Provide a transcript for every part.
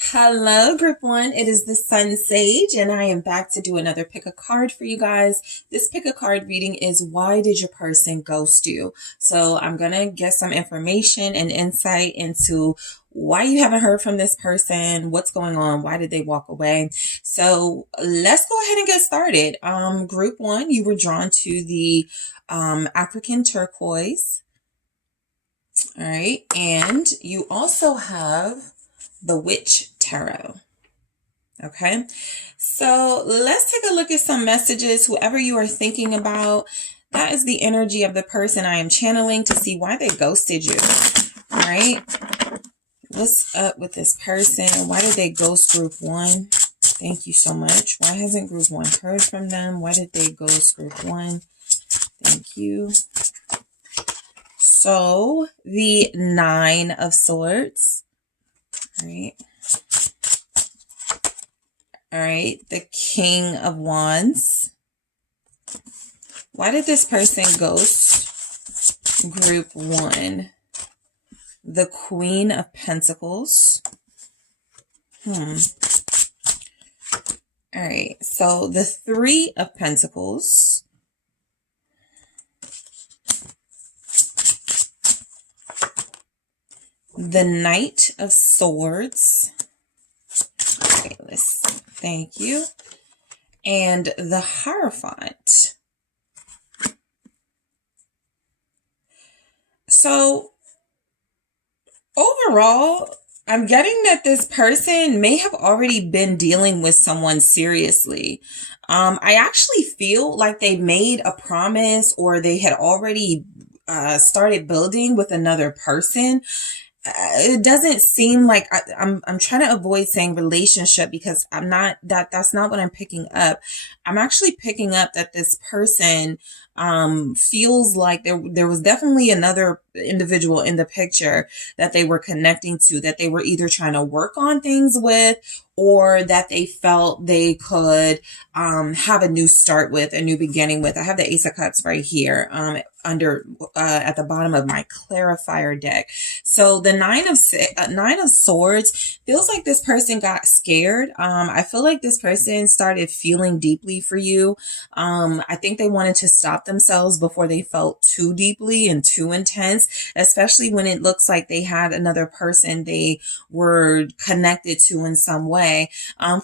Hello, group one. It is the SunSage, and I am back to do another pick a card for you guys. This pick a card reading is why did your person ghost you? So I'm going to get some information and insight into why you haven't heard from this person, what's going on, why did they walk away? So let's go ahead and get started. Group one, you were drawn to the African turquoise. All right. And you also have the Witch Tarot. Okay, so let's take a look at some messages. Whoever you are thinking about, that is the energy of the person I am channeling to see why they ghosted you. All right, what's up with this person? Why did they ghost group one? Thank you so much. Why hasn't group one heard from them? Why did they ghost group one? Thank you. So the Nine of Swords. All right. All right. The King of Wands. Why did this person ghost group one? The Queen of Pentacles. All right. So the Three of Pentacles. The Knight of Swords. Okay, thank you. And the Hierophant. So overall, I'm getting that this person may have already been dealing with someone seriously. I actually feel like they made a promise or they had already started building with another person. It doesn't seem like I'm trying to avoid saying relationship because I'm not that's not what I'm picking up. I'm actually picking up that this person feels like there was definitely another individual in the picture that they were connecting to, that they were either trying to work on things with, or that they felt they could have a new start with, a new beginning with. I have the Ace of Cups right here under at the bottom of my clarifier deck. So the Nine of Swords feels like this person got scared. I feel like this person started feeling deeply for you. I think they wanted to stop themselves before they felt too deeply and too intense, especially when it looks like they had another person they were connected to in some way.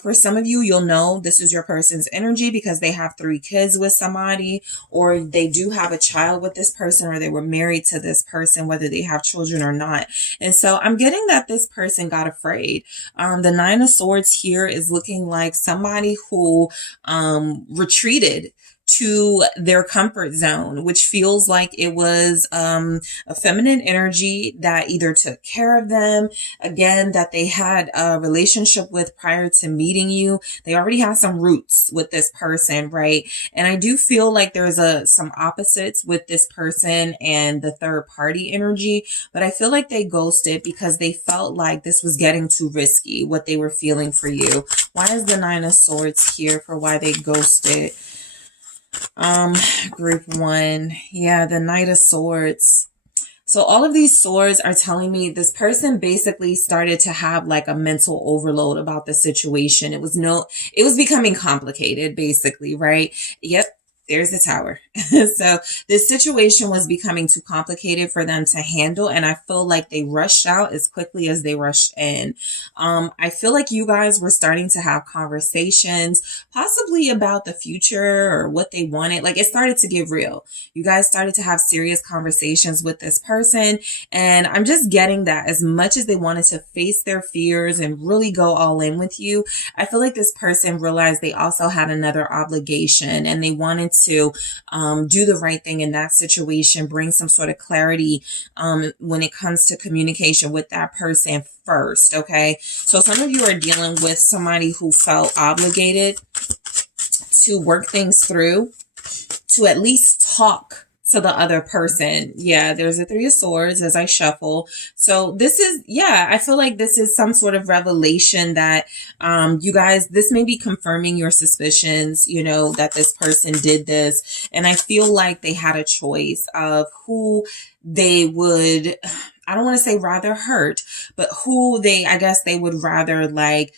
For some of you, you'll know this is your person's energy because they have 3 kids with somebody, or they do have a child with this person, or they were married to this person, whether they have children or not. And so I'm getting that this person got afraid. The Nine of Swords here is looking like somebody who retreated to their comfort zone, which feels like it was a feminine energy that either took care of them, again, that they had a relationship with prior to meeting you. They already have some roots with this person, right? And I do feel like there's some opposites with this person and the third party energy, but I feel like they ghosted because they felt like this was getting too risky, what they were feeling for you. Why is the Nine of Swords here for why they ghosted? Group one. Yeah, the Knight of Swords. So all of these swords are telling me this person basically started to have like a mental overload about the situation. It was becoming complicated, basically, right? Yep. There's the Tower. So this situation was becoming too complicated for them to handle. And I feel like they rushed out as quickly as they rushed in. I feel like you guys were starting to have conversations, possibly about the future or what they wanted. Like it started to get real. You guys started to have serious conversations with this person. And I'm just getting that as much as they wanted to face their fears and really go all in with you, I feel like this person realized they also had another obligation and they wanted to do the right thing in that situation, bring some sort of clarity when it comes to communication with that person first. Okay, so some of you are dealing with somebody who felt obligated to work things through, to at least talk to the other person. Yeah, there's a 3 of Swords as I shuffle. So this is, yeah, I feel like this is some sort of revelation that you guys, this may be confirming your suspicions, you know, that this person did this. And I feel like they had a choice of who they would, I don't want to say rather hurt, but who they, I guess they would rather like,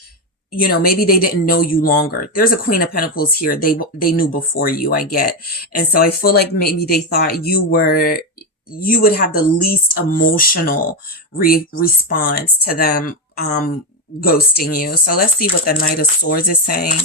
you know, maybe they didn't know you longer. There's a Queen of Pentacles here. They knew before you, I get. And so I feel like maybe they thought you would have the least emotional response to them ghosting you. So let's see what the Knight of Swords is saying.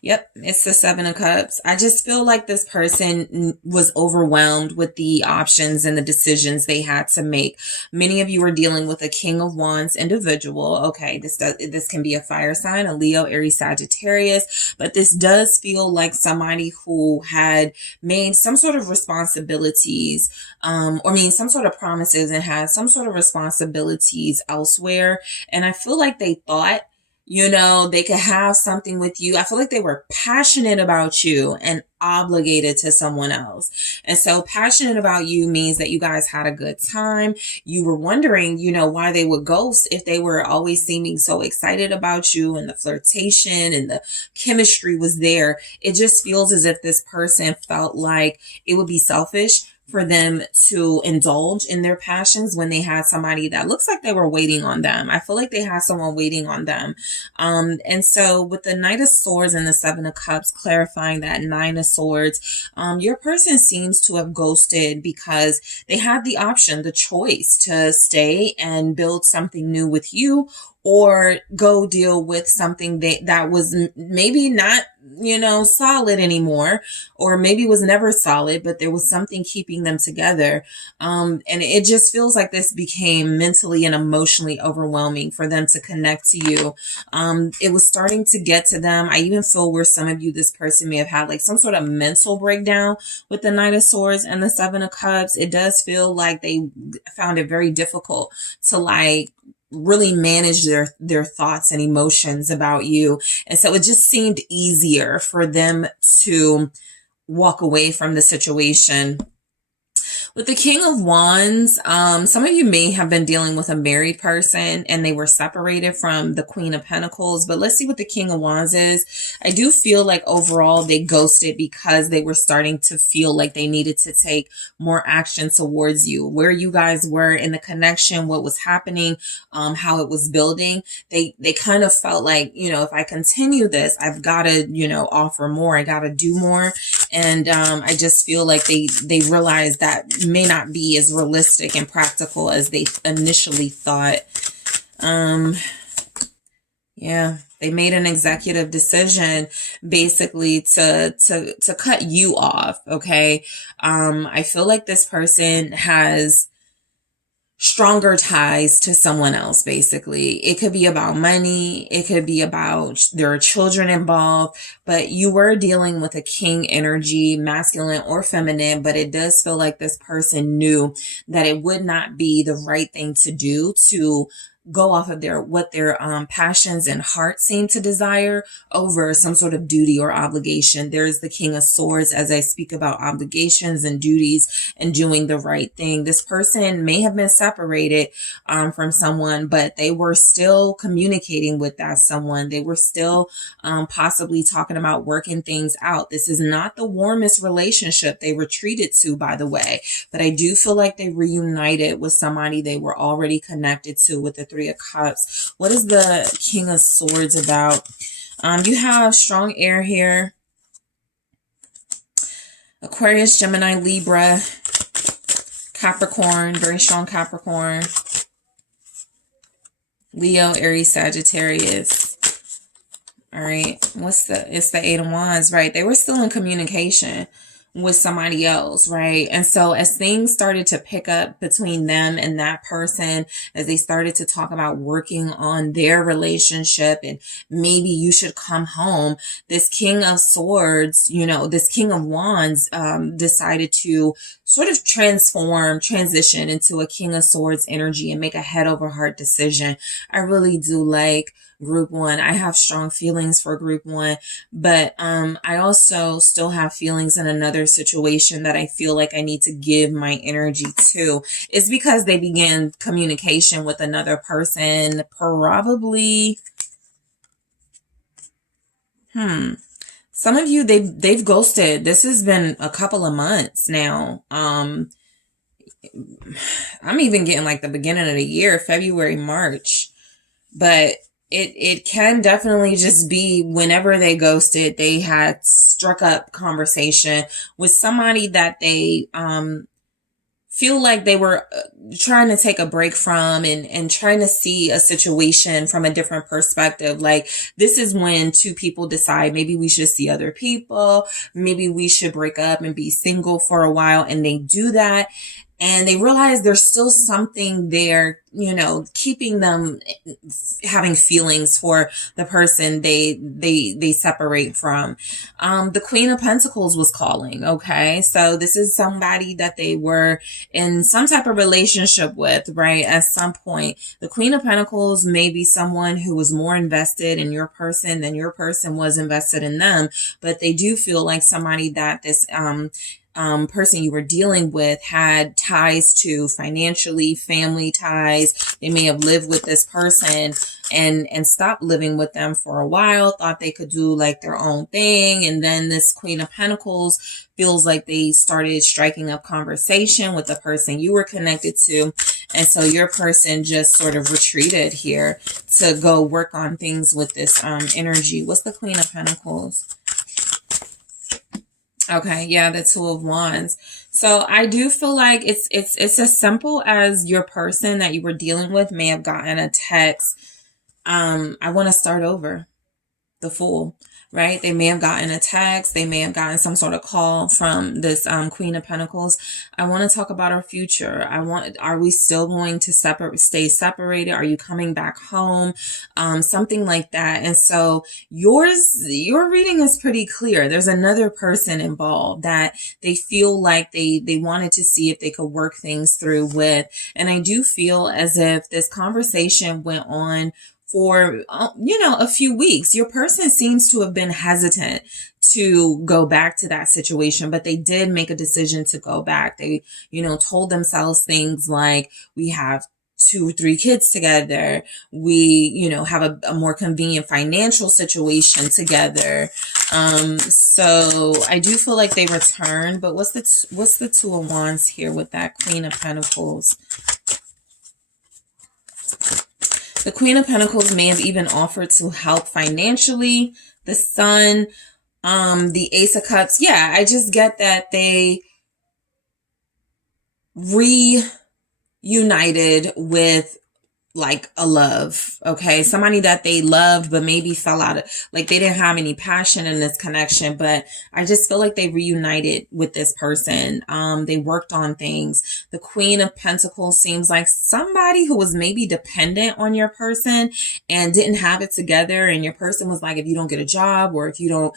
Yep, it's the Seven of Cups. I just feel like this person was overwhelmed with the options and the decisions they had to make. Many of you are dealing with a King of Wands individual. Okay, this can be a fire sign, a Leo, Aries, Sagittarius, but this does feel like somebody who had made some sort of responsibilities, some sort of promises and had some sort of responsibilities elsewhere. And I feel like they thought, you know, they could have something with you. I feel like they were passionate about you and obligated to someone else. And so passionate about you means that you guys had a good time. You were wondering, you know, why they would ghost if they were always seeming so excited about you and the flirtation and the chemistry was there. It just feels as if this person felt like it would be selfish for them to indulge in their passions when they had somebody that looks like they were waiting on them. I feel like they had someone waiting on them. And so with the Knight of Swords and the Seven of Cups clarifying that Nine of Swords, your person seems to have ghosted because they had the option, the choice to stay and build something new with you, or go deal with something that was maybe not, you know, solid anymore, or maybe was never solid, but there was something keeping them together. And it just feels like this became mentally and emotionally overwhelming for them to connect to you. It was starting to get to them. I even feel where some of you, this person may have had like some sort of mental breakdown with the Knight of Swords and the Seven of Cups. It does feel like they found it very difficult to like really manage their thoughts and emotions about you. And so it just seemed easier for them to walk away from the situation. With the King of Wands, some of you may have been dealing with a married person and they were separated from the Queen of Pentacles. But let's see what the King of Wands is. I do feel like overall they ghosted because they were starting to feel like they needed to take more action towards you. Where you guys were in the connection, what was happening, how it was building. They kind of felt like, you know, if I continue this, I've got to, you know, offer more. I got to do more. And I just feel like they realized that may not be as realistic and practical as they initially thought. Yeah, they made an executive decision basically to cut you off. Okay. I feel like this person has stronger ties to someone else, basically. It could be about money. It could be about there are children involved, but you were dealing with a king energy, masculine or feminine, but it does feel like this person knew that it would not be the right thing to do to go off of what their passions and heart seem to desire over some sort of duty or obligation. There's the King of Swords as I speak about obligations and duties and doing the right thing. This person may have been separated from someone, but they were still communicating with that someone. They were still possibly talking about working things out. This is not the warmest relationship they retreated to, by the way, but I do feel like they reunited with somebody they were already connected to with the Three of Cups. What is the King of Swords about? You have strong air here. Aquarius, Gemini, Libra, Capricorn, very strong Capricorn. Leo, Aries, Sagittarius. All right. It's the Eight of Wands, right? They were still in communication with somebody else, right? And so as things started to pick up between them and that person, as they started to talk about working on their relationship and maybe you should come home, this King of Swords, you know, this King of Wands decided to sort of transition into a King of Swords energy and make a head over heart decision. I really do like Group 1. I have strong feelings for Group 1, but I also still have feelings in another situation that I feel like I need to give my energy to. It's because they began communication with another person probably Some of you, they've ghosted. This has been a couple of months now. I'm even getting like the beginning of the year, February, March. But it can definitely just be whenever they ghosted, they had struck up conversation with somebody that they feel like they were trying to take a break from, and trying to see a situation from a different perspective. Like, this is when two people decide maybe we should see other people, maybe we should break up and be single for a while, and they do that. And they realize there's still something there, keeping them having feelings for the person they separate from. The Queen of Pentacles was calling. Okay. So this is somebody that they were in some type of relationship with, right? At some point, the Queen of Pentacles may be someone who was more invested in your person than your person was invested in them. But they do feel like somebody that this, person you were dealing with had ties to financially, family ties. They may have lived with this person and stopped living with them for a while, thought they could do like their own thing. And then this Queen of Pentacles feels like they started striking up conversation with the person you were connected to. And so your person just sort of retreated here to go work on things with this energy. What's the Queen of Pentacles? Okay, yeah, the Two of Wands. So I do feel like it's as simple as your person that you were dealing with may have gotten a text. I want to start over. The Fool, right? They may have gotten a text. They may have gotten some sort of call from this Queen of Pentacles. I want to talk about our future. Are we still going to stay separated? Are you coming back home? Something like that. And so your reading is pretty clear. There's another person involved that they feel like they wanted to see if they could work things through with. And I do feel as if this conversation went on for, a few weeks. Your person seems to have been hesitant to go back to that situation, but they did make a decision to go back. They, told themselves things like, we have 2 or 3 kids together. We, have a more convenient financial situation together. So I do feel like they returned, but what's the Two of Wands here with that Queen of Pentacles? The Queen of Pentacles may have even offered to help financially. The Sun, the Ace of Cups. Yeah, I just get that they reunited with like a love, okay? Somebody that they loved, but maybe fell out of, like they didn't have any passion in this connection, but I just feel like they reunited with this person. They worked on things. The Queen of Pentacles seems like somebody who was maybe dependent on your person and didn't have it together. And your person was like, if you don't get a job or if you don't,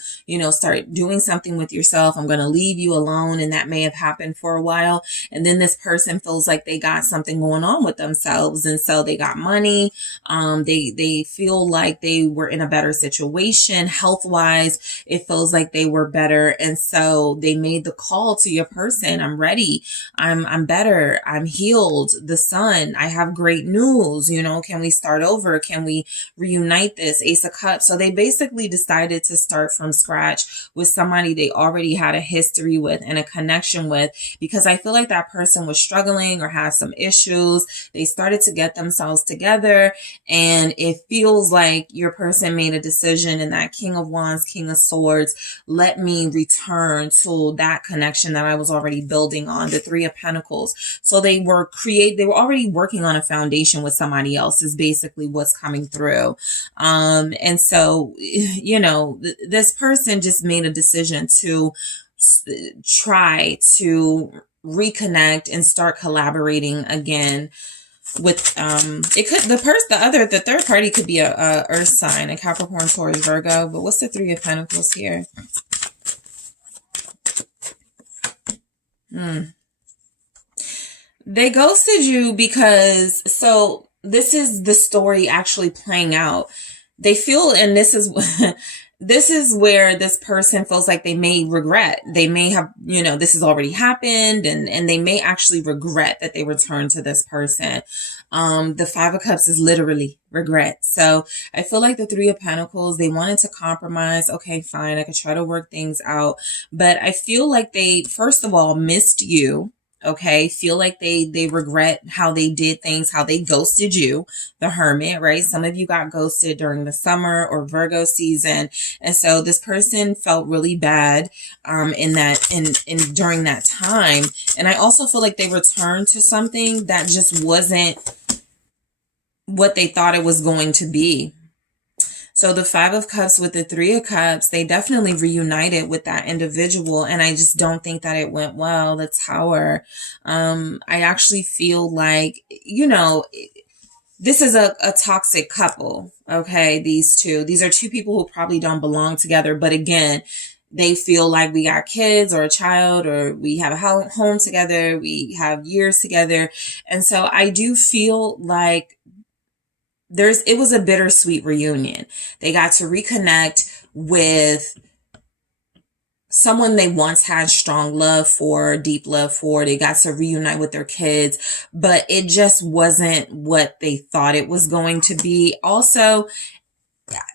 start doing something with yourself, I'm going to leave you alone. And that may have happened for a while. And then this person feels like they got something going on with themselves. And so they got money. They feel like they were in a better situation health wise. It feels like they were better, and so they made the call to your person. I'm ready. I'm better. I'm healed. The Sun. I have great news. Can we start over? Can we reunite this? Ace of Cups. So they basically decided to start from scratch with somebody they already had a history with and a connection with, because I feel like that person was struggling or had some issues. They started to get themselves together, and it feels like your person made a decision, and that King of Wands, King of Swords, let me return to that connection that I was already building on. The Three of Pentacles. So they were already working on a foundation with somebody else is basically what's coming through. And so, this person just made a decision to try to reconnect and start collaborating again with the third party could be a earth sign, a Capricorn, Taurus, Virgo. But what's the Three of Pentacles here? They ghosted you because, so this is the story actually playing out. They feel, and this is this is where this person feels like they may regret. They may have, this has already happened, and they may actually regret that they returned to this person. The Five of Cups is literally regret. So I feel like the Three of Pentacles, they wanted to compromise. Okay, fine, I could try to work things out. But I feel like they, first of all, missed you. Okay, feel like they regret how they did things, how they ghosted you, the Hermit, right? Some of you got ghosted during the summer or Virgo season, and so this person felt really bad in during that time. And I also feel like they returned to something that just wasn't what they thought it was going to be. So the Five of Cups with the Three of Cups, they definitely reunited with that individual. And I just don't think that it went well. The Tower. I actually feel like, this is a toxic couple. Okay. These are two people who probably don't belong together. But again, they feel like we got kids or a child, or we have a home together. We have years together. And so I do feel like it was a bittersweet reunion. They got to reconnect with someone they once had strong love for, deep love for. They got to reunite with their kids, but it just wasn't what they thought it was going to be. Also,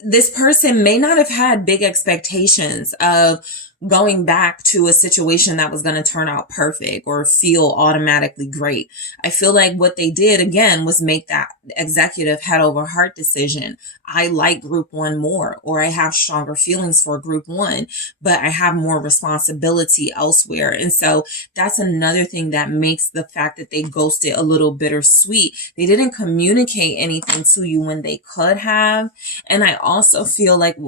this person may not have had big expectations of going back to a situation that was going to turn out perfect or feel automatically great. I feel like what they did again was make that executive head over heart decision. I like group one more, or I have stronger feelings for group one, but I have more responsibility elsewhere. And so that's another thing that makes the fact that they ghosted a little bittersweet. They didn't communicate anything to you when they could have. And I also feel like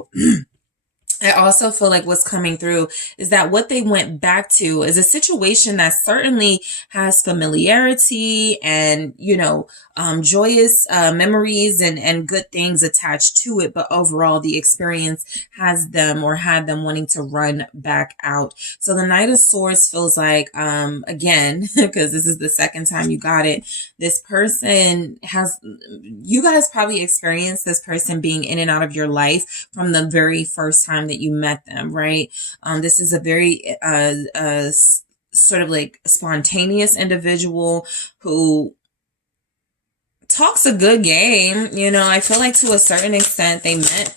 what's coming through is that what they went back to is a situation that certainly has familiarity and, joyous memories and good things attached to it. But overall, the experience had them wanting to run back out. So the Knight of Swords feels like, again, because this is the second time you got it, this person you guys probably experienced this person being in and out of your life from the very first time that you met them, right? This is a very sort of like spontaneous individual who talks a good game. I feel like to a certain extent they met,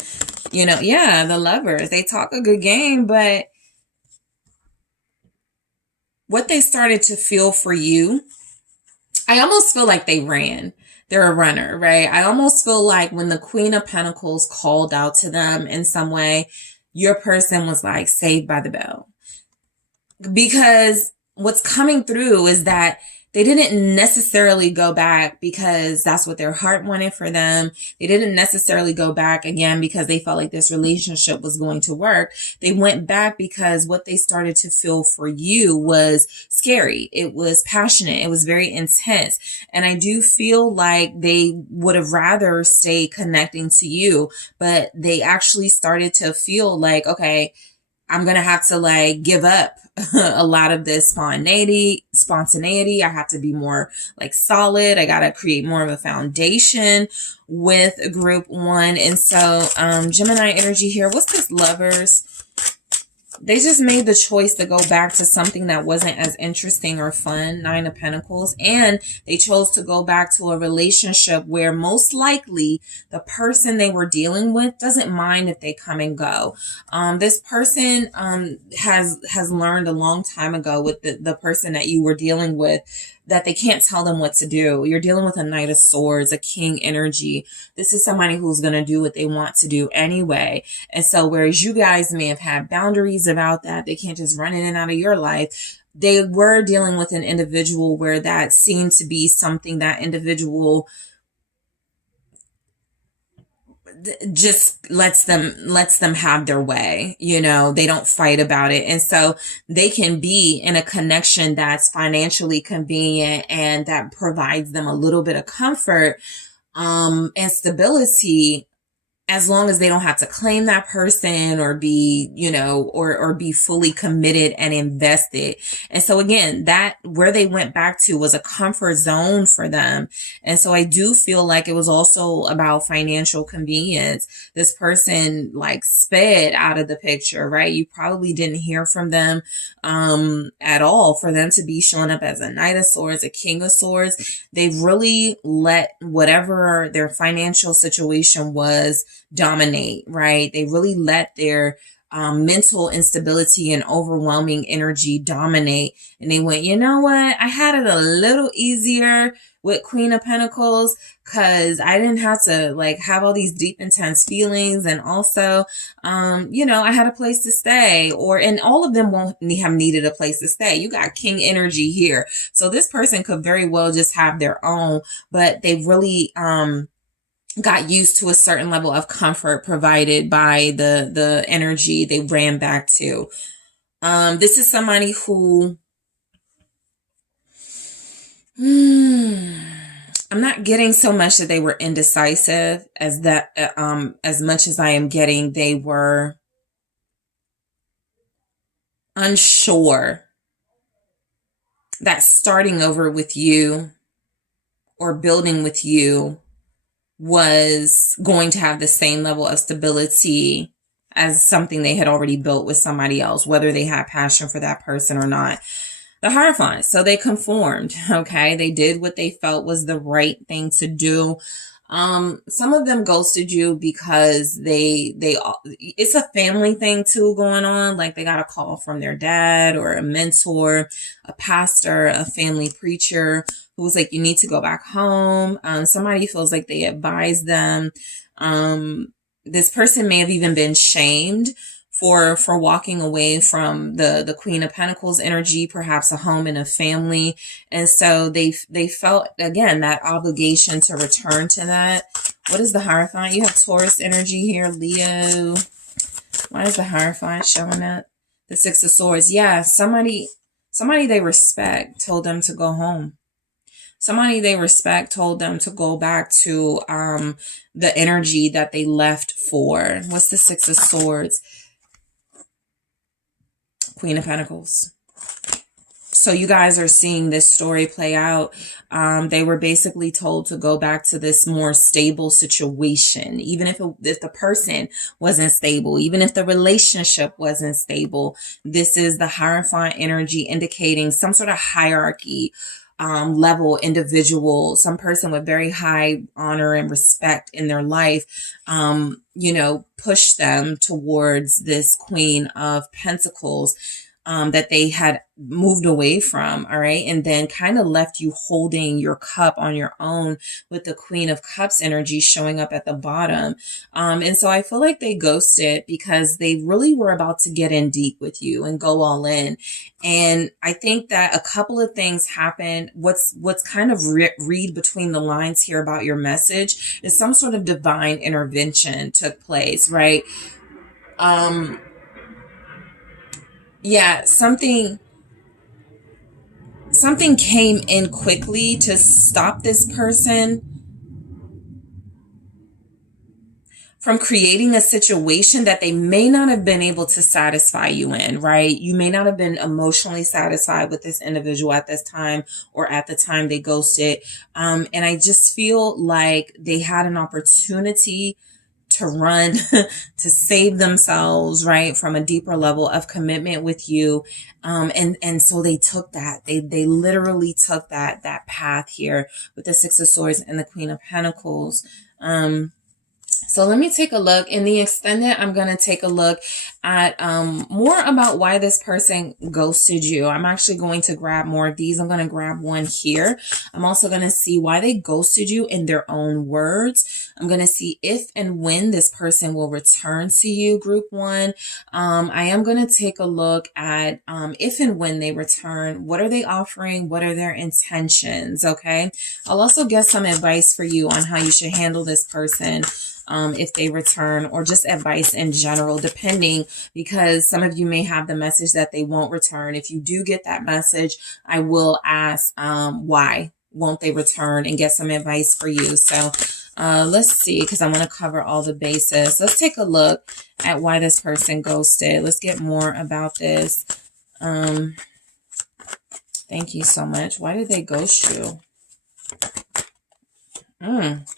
the Lovers. They talk a good game, but what they started to feel for you, I almost feel like they ran. They're a runner, right? I almost feel like when the Queen of Pentacles called out to them in some way, your person was like Saved by the Bell. Because what's coming through is that they didn't necessarily go back because that's what their heart wanted for them. They didn't necessarily go back again because they felt like this relationship was going to work. They went back because what they started to feel for you was scary. It was passionate. It was very intense. And I do feel like they would have rather stay connecting to you, but they actually started to feel like, okay, I'm going to have to give up a lot of this spontaneity. I have to be more solid. I got to create more of a foundation with group one. And so, Gemini energy here. What's this Lovers? They just made the choice to go back to something that wasn't as interesting or fun, Nine of Pentacles, and they chose to go back to a relationship where most likely the person they were dealing with doesn't mind if they come and go. This person has learned a long time ago with the person that you were dealing with that they can't tell them what to do. You're dealing with a Knight of Swords, a King energy. This is somebody who's going to do what they want to do anyway. And so whereas you guys may have had boundaries about that, they can't just run in and out of your life. They were dealing with an individual where that seemed to be something that individual just lets them have their way. They don't fight about it. And so they can be in a connection that's financially convenient and that provides them a little bit of comfort and stability as long as they don't have to claim that person or be, or be fully committed and invested. And so again, that where they went back to was a comfort zone for them. And so I do feel like it was also about financial convenience. This person like sped out of the picture, right? You probably didn't hear from them at all for them to be showing up as a Knight of Swords, a King of Swords. They've really let whatever their financial situation was dominate, right? They really let their mental instability and overwhelming energy dominate. And they went, you know what? I had it a little easier with Queen of Pentacles because I didn't have to like have all these deep, intense feelings. And also, I had a place to stay, and all of them won't have needed a place to stay. You got King energy here. So this person could very well just have their own, but they really, got used to a certain level of comfort provided by the energy they ran back to. This is somebody who, I'm not getting so much that they were indecisive as that, as much as I am getting they were unsure that starting over with you or building with you was going to have the same level of stability as something they had already built with somebody else, whether they had passion for that person or not. The Hierophant. So they conformed. Okay. They did what they felt was the right thing to do. Some of them ghosted you because it's a family thing too going on. Like they got a call from their dad or a mentor, a pastor, a family preacher who was like, you need to go back home. Somebody feels like they advised them. This person may have even been shamed for walking away from the Queen of Pentacles energy, perhaps a home and a family. And so they felt, again, that obligation to return to that. What is the Hierophant? You have Taurus energy here, Leo. Why is the Hierophant showing up? The Six of Swords. Yeah, somebody they respect told them to go home. Somebody they respect told them to go back to the energy that they left for. What's the Six of Swords? Queen of Pentacles. So you guys are seeing this story play out. They were basically told to go back to this more stable situation, even if the person wasn't stable, even if the relationship wasn't stable. This is the Hierophant energy indicating some sort of hierarchy, level individual, some person with very high honor and respect in their life, push them towards this Queen of Pentacles, that they had moved away from. All right. And then kind of left you holding your cup on your own with the Queen of Cups energy showing up at the bottom. And so I feel like they ghosted because they really were about to get in deep with you and go all in. And I think that a couple of things happened. What's kind of read between the lines here about your message is some sort of divine intervention took place, right? Yeah, something came in quickly to stop this person from creating a situation that they may not have been able to satisfy you in, right? You may not have been emotionally satisfied with this individual at this time or at the time they ghosted. And I just feel like they had an opportunity to run, to save themselves, right, from a deeper level of commitment with you. And so they took that. They literally took that path here with the Six of Swords and the Queen of Pentacles. So let me take a look. In the extended, I'm going to take a look at more about why this person ghosted you. I'm actually going to grab more of these. I'm going to grab one here. I'm also going to see why they ghosted you in their own words. I'm going to see if and when this person will return to you, group one. I am going to take a look at if and when they return. What are they offering? What are their intentions? Okay. I'll also get some advice for you on how you should handle this person if they return, or just advice in general, depending, because some of you may have the message that they won't return. If you do get that message, I will ask why won't they return and get some advice for you. So Let's see, because I want to cover all the bases. Let's take a look at why this person ghosted. Let's get more about this. Thank you so much. Why did they ghost you?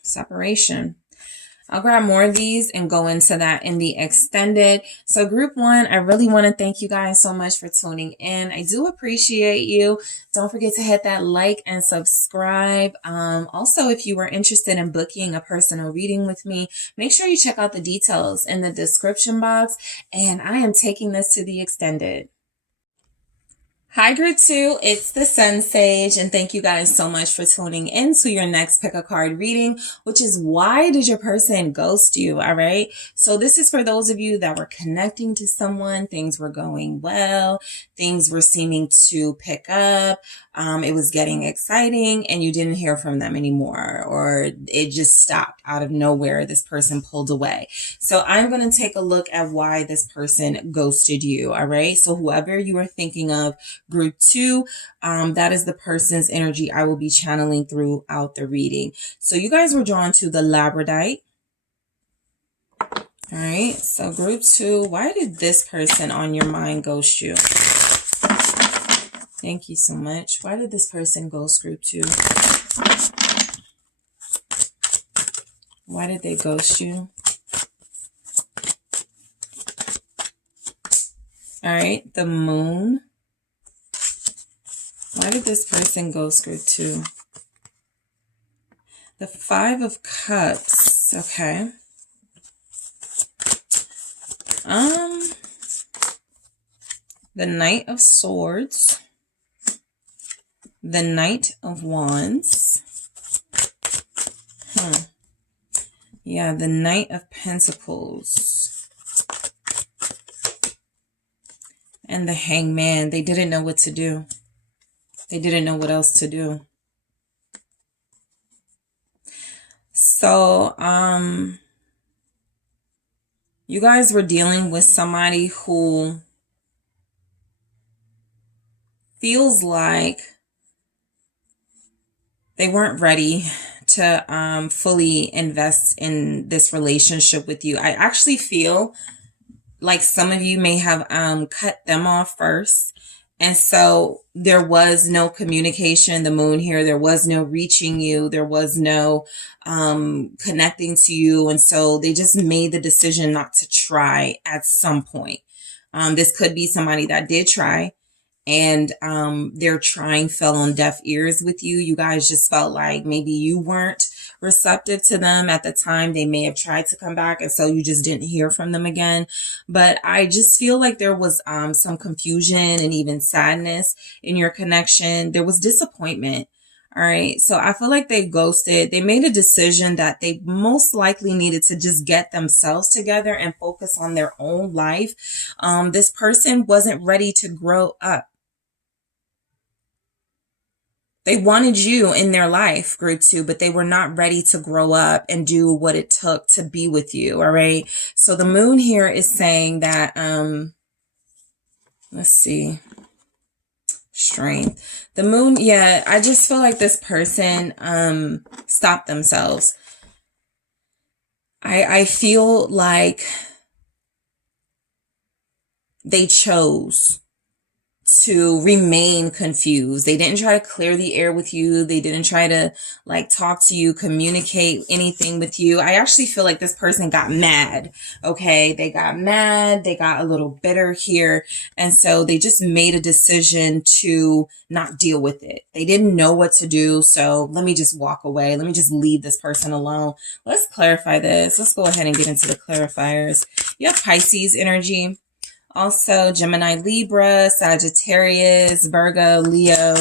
Separation. I'll grab more of these and go into that in the extended. So group one, I really want to thank you guys so much for tuning in. I do appreciate you. Don't forget to hit that like and subscribe. Also, if you were interested in booking a personal reading with me, make sure you check out the details in the description box. And I am taking this to the extended. Hi group two, it's the SunSage, and thank you guys so much for tuning in to your next pick a card reading, which is why did your person ghost you? All right. So this is for those of you that were connecting to someone, things were going well, things were seeming to pick up. It was getting exciting and you didn't hear from them anymore, or it just stopped out of nowhere. This person pulled away. So I'm going to take a look at why this person ghosted you. All right. So whoever you are thinking of, group two, that is the person's energy I will be channeling throughout the reading. So you guys were drawn to the Labradorite. All right. So group two, why did this person on your mind ghost you? Thank you so much. Why did this person ghost group two? Why did they ghost you? All right. The Moon. Why did this person ghost group two? The Five of Cups. Okay. The Knight of Swords. The Knight of Wands. Yeah, the Knight of Pentacles. And the Hangman. They didn't know what to do. They didn't know what else to do. So, you guys were dealing with somebody who feels like they weren't ready to fully invest in this relationship with you. I actually feel like some of you may have cut them off first. And so there was no communication, the Moon here. There was no reaching you. There was no connecting to you. And so they just made the decision not to try at some point. This could be somebody that did try, and their trying fell on deaf ears with you. You guys just felt like maybe you weren't receptive to them at the time. They may have tried to come back, and so you just didn't hear from them again. But I just feel like there was some confusion and even sadness in your connection. There was disappointment. All right. So I feel like they ghosted. They made a decision that they most likely needed to just get themselves together and focus on their own life. This person wasn't ready to grow up. They wanted you in their life, group two, but they were not ready to grow up and do what it took to be with you. All right. So the Moon here is saying that, let's see, strength. The Moon. Yeah. I just feel like this person, stopped themselves. I feel like they chose to remain confused. They didn't try to clear the air with you. They didn't try to like talk to you, communicate anything with you. I actually feel like this person got mad. Okay. They got mad. They got a little bitter here. And so they just made a decision to not deal with it. They didn't know what to do. So let me just walk away. Let me just leave this person alone. Let's clarify this. Let's go ahead and get into the clarifiers. You have Pisces energy. Also, Gemini, Libra, Sagittarius, Virgo, Leo.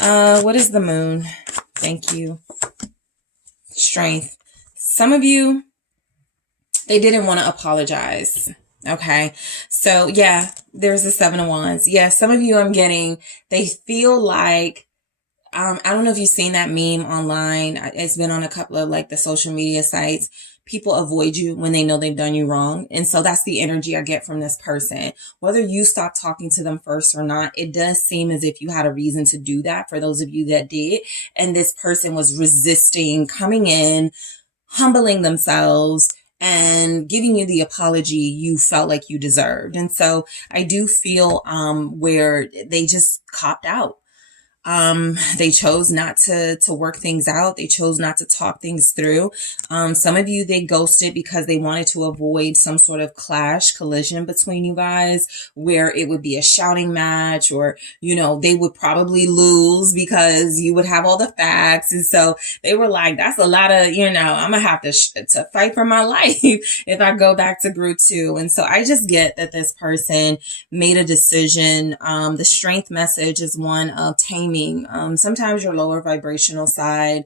What is the Moon? Thank you. Strength. Some of you, they didn't want to apologize. Okay. So yeah, there's the Seven of Wands. Yeah. Some of you I'm getting, they feel like, I don't know if you've seen that meme online. It's been on a couple of like the social media sites. people avoid you when they know they've done you wrong. And so that's the energy I get from this person. Whether you stop talking to them first or not, it does seem as if you had a reason to do that for those of you that did. And this person was resisting coming in, humbling themselves, and giving you the apology you felt like you deserved. And so I do feel where they just copped out. They chose not to work things out. They chose not to talk things through. Some of you, they ghosted because they wanted to avoid some sort of collision between you guys, where it would be a shouting match, or, you know, they would probably lose because you would have all the facts. And so they were like, that's a lot of, you know, I'm gonna have to fight for my life if I go back to group 2. And so I just get that this person made a decision. The strength message is one of taming sometimes your lower vibrational side,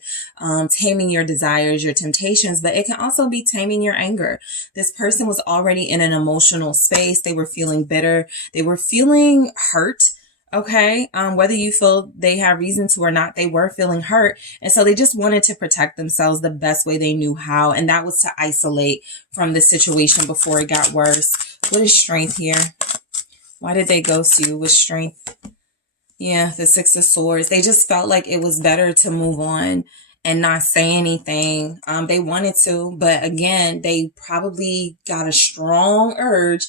taming your desires, your temptations, but it can also be taming your anger. This person was already in an emotional space. They were feeling bitter. They were feeling hurt. Okay. Whether you feel they have reason to or not, they were feeling hurt. And so they just wanted to protect themselves the best way they knew how. And that was to isolate from the situation before it got worse. What is strength here? Why did they ghost you with strength? Yeah, the 6 of Swords. They just felt like it was better to move on and not say anything. They wanted to, but again, they probably got a strong urge.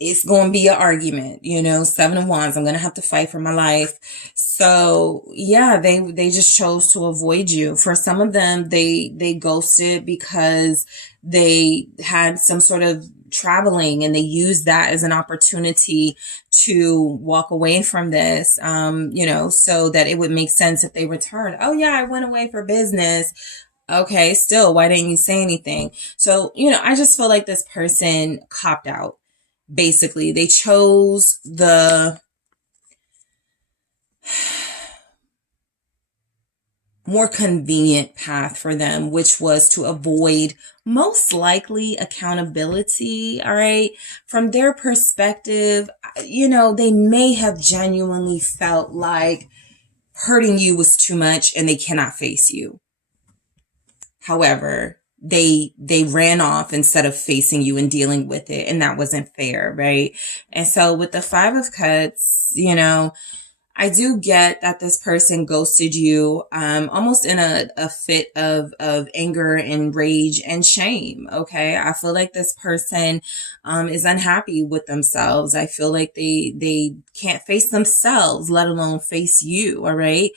It's going to be an argument, you know, 7 of Wands. I'm going to have to fight for my life. So yeah, they just chose to avoid you. For some of them, they ghosted because they had some sort of traveling and they used that as an opportunity to walk away from this, you know, so that it would make sense if they returned. Oh yeah, I went away for business. Okay, still, why didn't you say anything? So, you know, I just feel like this person copped out. Basically, they chose the more convenient path for them, which was to avoid most likely accountability. All right. From their perspective, you know, they may have genuinely felt like hurting you was too much and they cannot face you. However, they ran off instead of facing you and dealing with it. And that wasn't fair. Right. And so with the 5 of Cups, you know, I do get that this person ghosted you, almost in a fit of anger and rage and shame. Okay. I feel like this person, is unhappy with themselves. I feel like they can't face themselves, let alone face you. All right.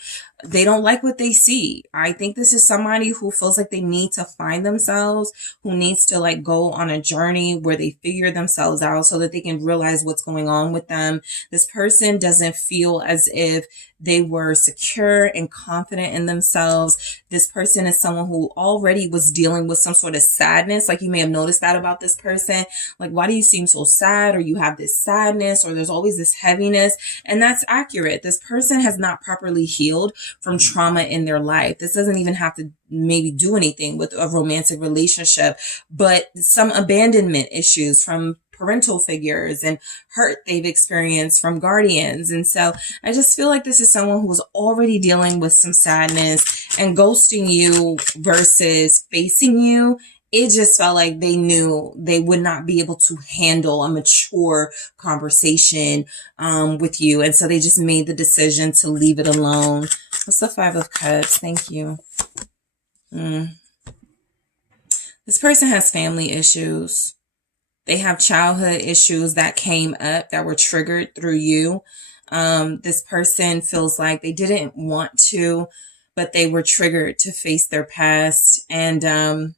They don't like what they see. I think this is somebody who feels like they need to find themselves, who needs to like go on a journey where they figure themselves out so that they can realize what's going on with them. This person doesn't feel as if they were secure and confident in themselves. This person is someone who already was dealing with some sort of sadness. Like you may have noticed that about this person. Like, why do you seem so sad? Or you have this sadness, or there's always this heaviness. And that's accurate. This person has not properly healed from trauma in their life. This doesn't even have to maybe do anything with a romantic relationship, but some abandonment issues from parental figures and hurt they've experienced from guardians. And so I just feel like this is someone who was already dealing with some sadness, and ghosting you versus facing you, it just felt like they knew they would not be able to handle a mature conversation with you. And so they just made the decision to leave it alone. What's the 5 of Cups? Thank you. This person has family issues. They have childhood issues that came up that were triggered through you. This person feels like they didn't want to, but they were triggered to face their past. And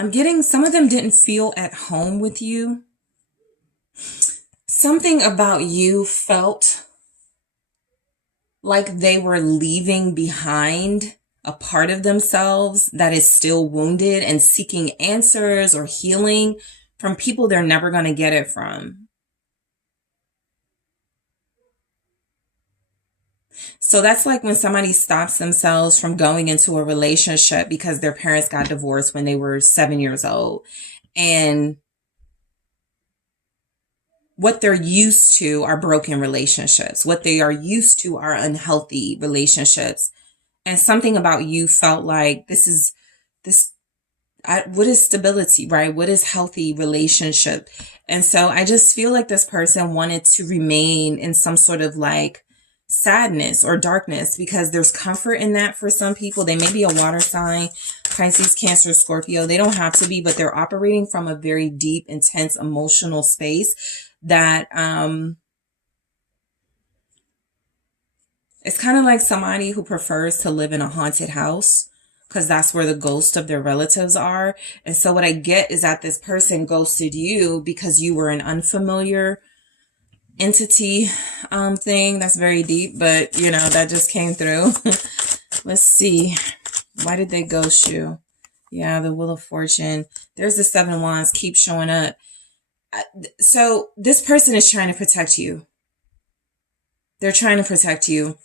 I'm getting some of them didn't feel at home with you. Something about you felt like they were leaving behind a part of themselves that is still wounded and seeking answers or healing from people they're never going to get it from. So that's like when somebody stops themselves from going into a relationship because their parents got divorced when they were 7 years old. And what they're used to are broken relationships. What they are used to are unhealthy relationships. And something about you felt like this what is stability, right? What is healthy relationship? And so I just feel like this person wanted to remain in some sort of like sadness or darkness, because there's comfort in that for some people. They may be a water sign, Pisces, Cancer, Scorpio. They don't have to be, but they're operating from a very deep, intense, emotional space that, it's kind of like somebody who prefers to live in a haunted house because that's where the ghost of their relatives are. And so what I get is that this person ghosted you because you were an unfamiliar entity thing. That's very deep, but you know, that just came through. Let's see. Why did they ghost you? Yeah, the Wheel of Fortune. There's the Seven of Wands. Keep showing up. So this person is trying to protect you. They're trying to protect you.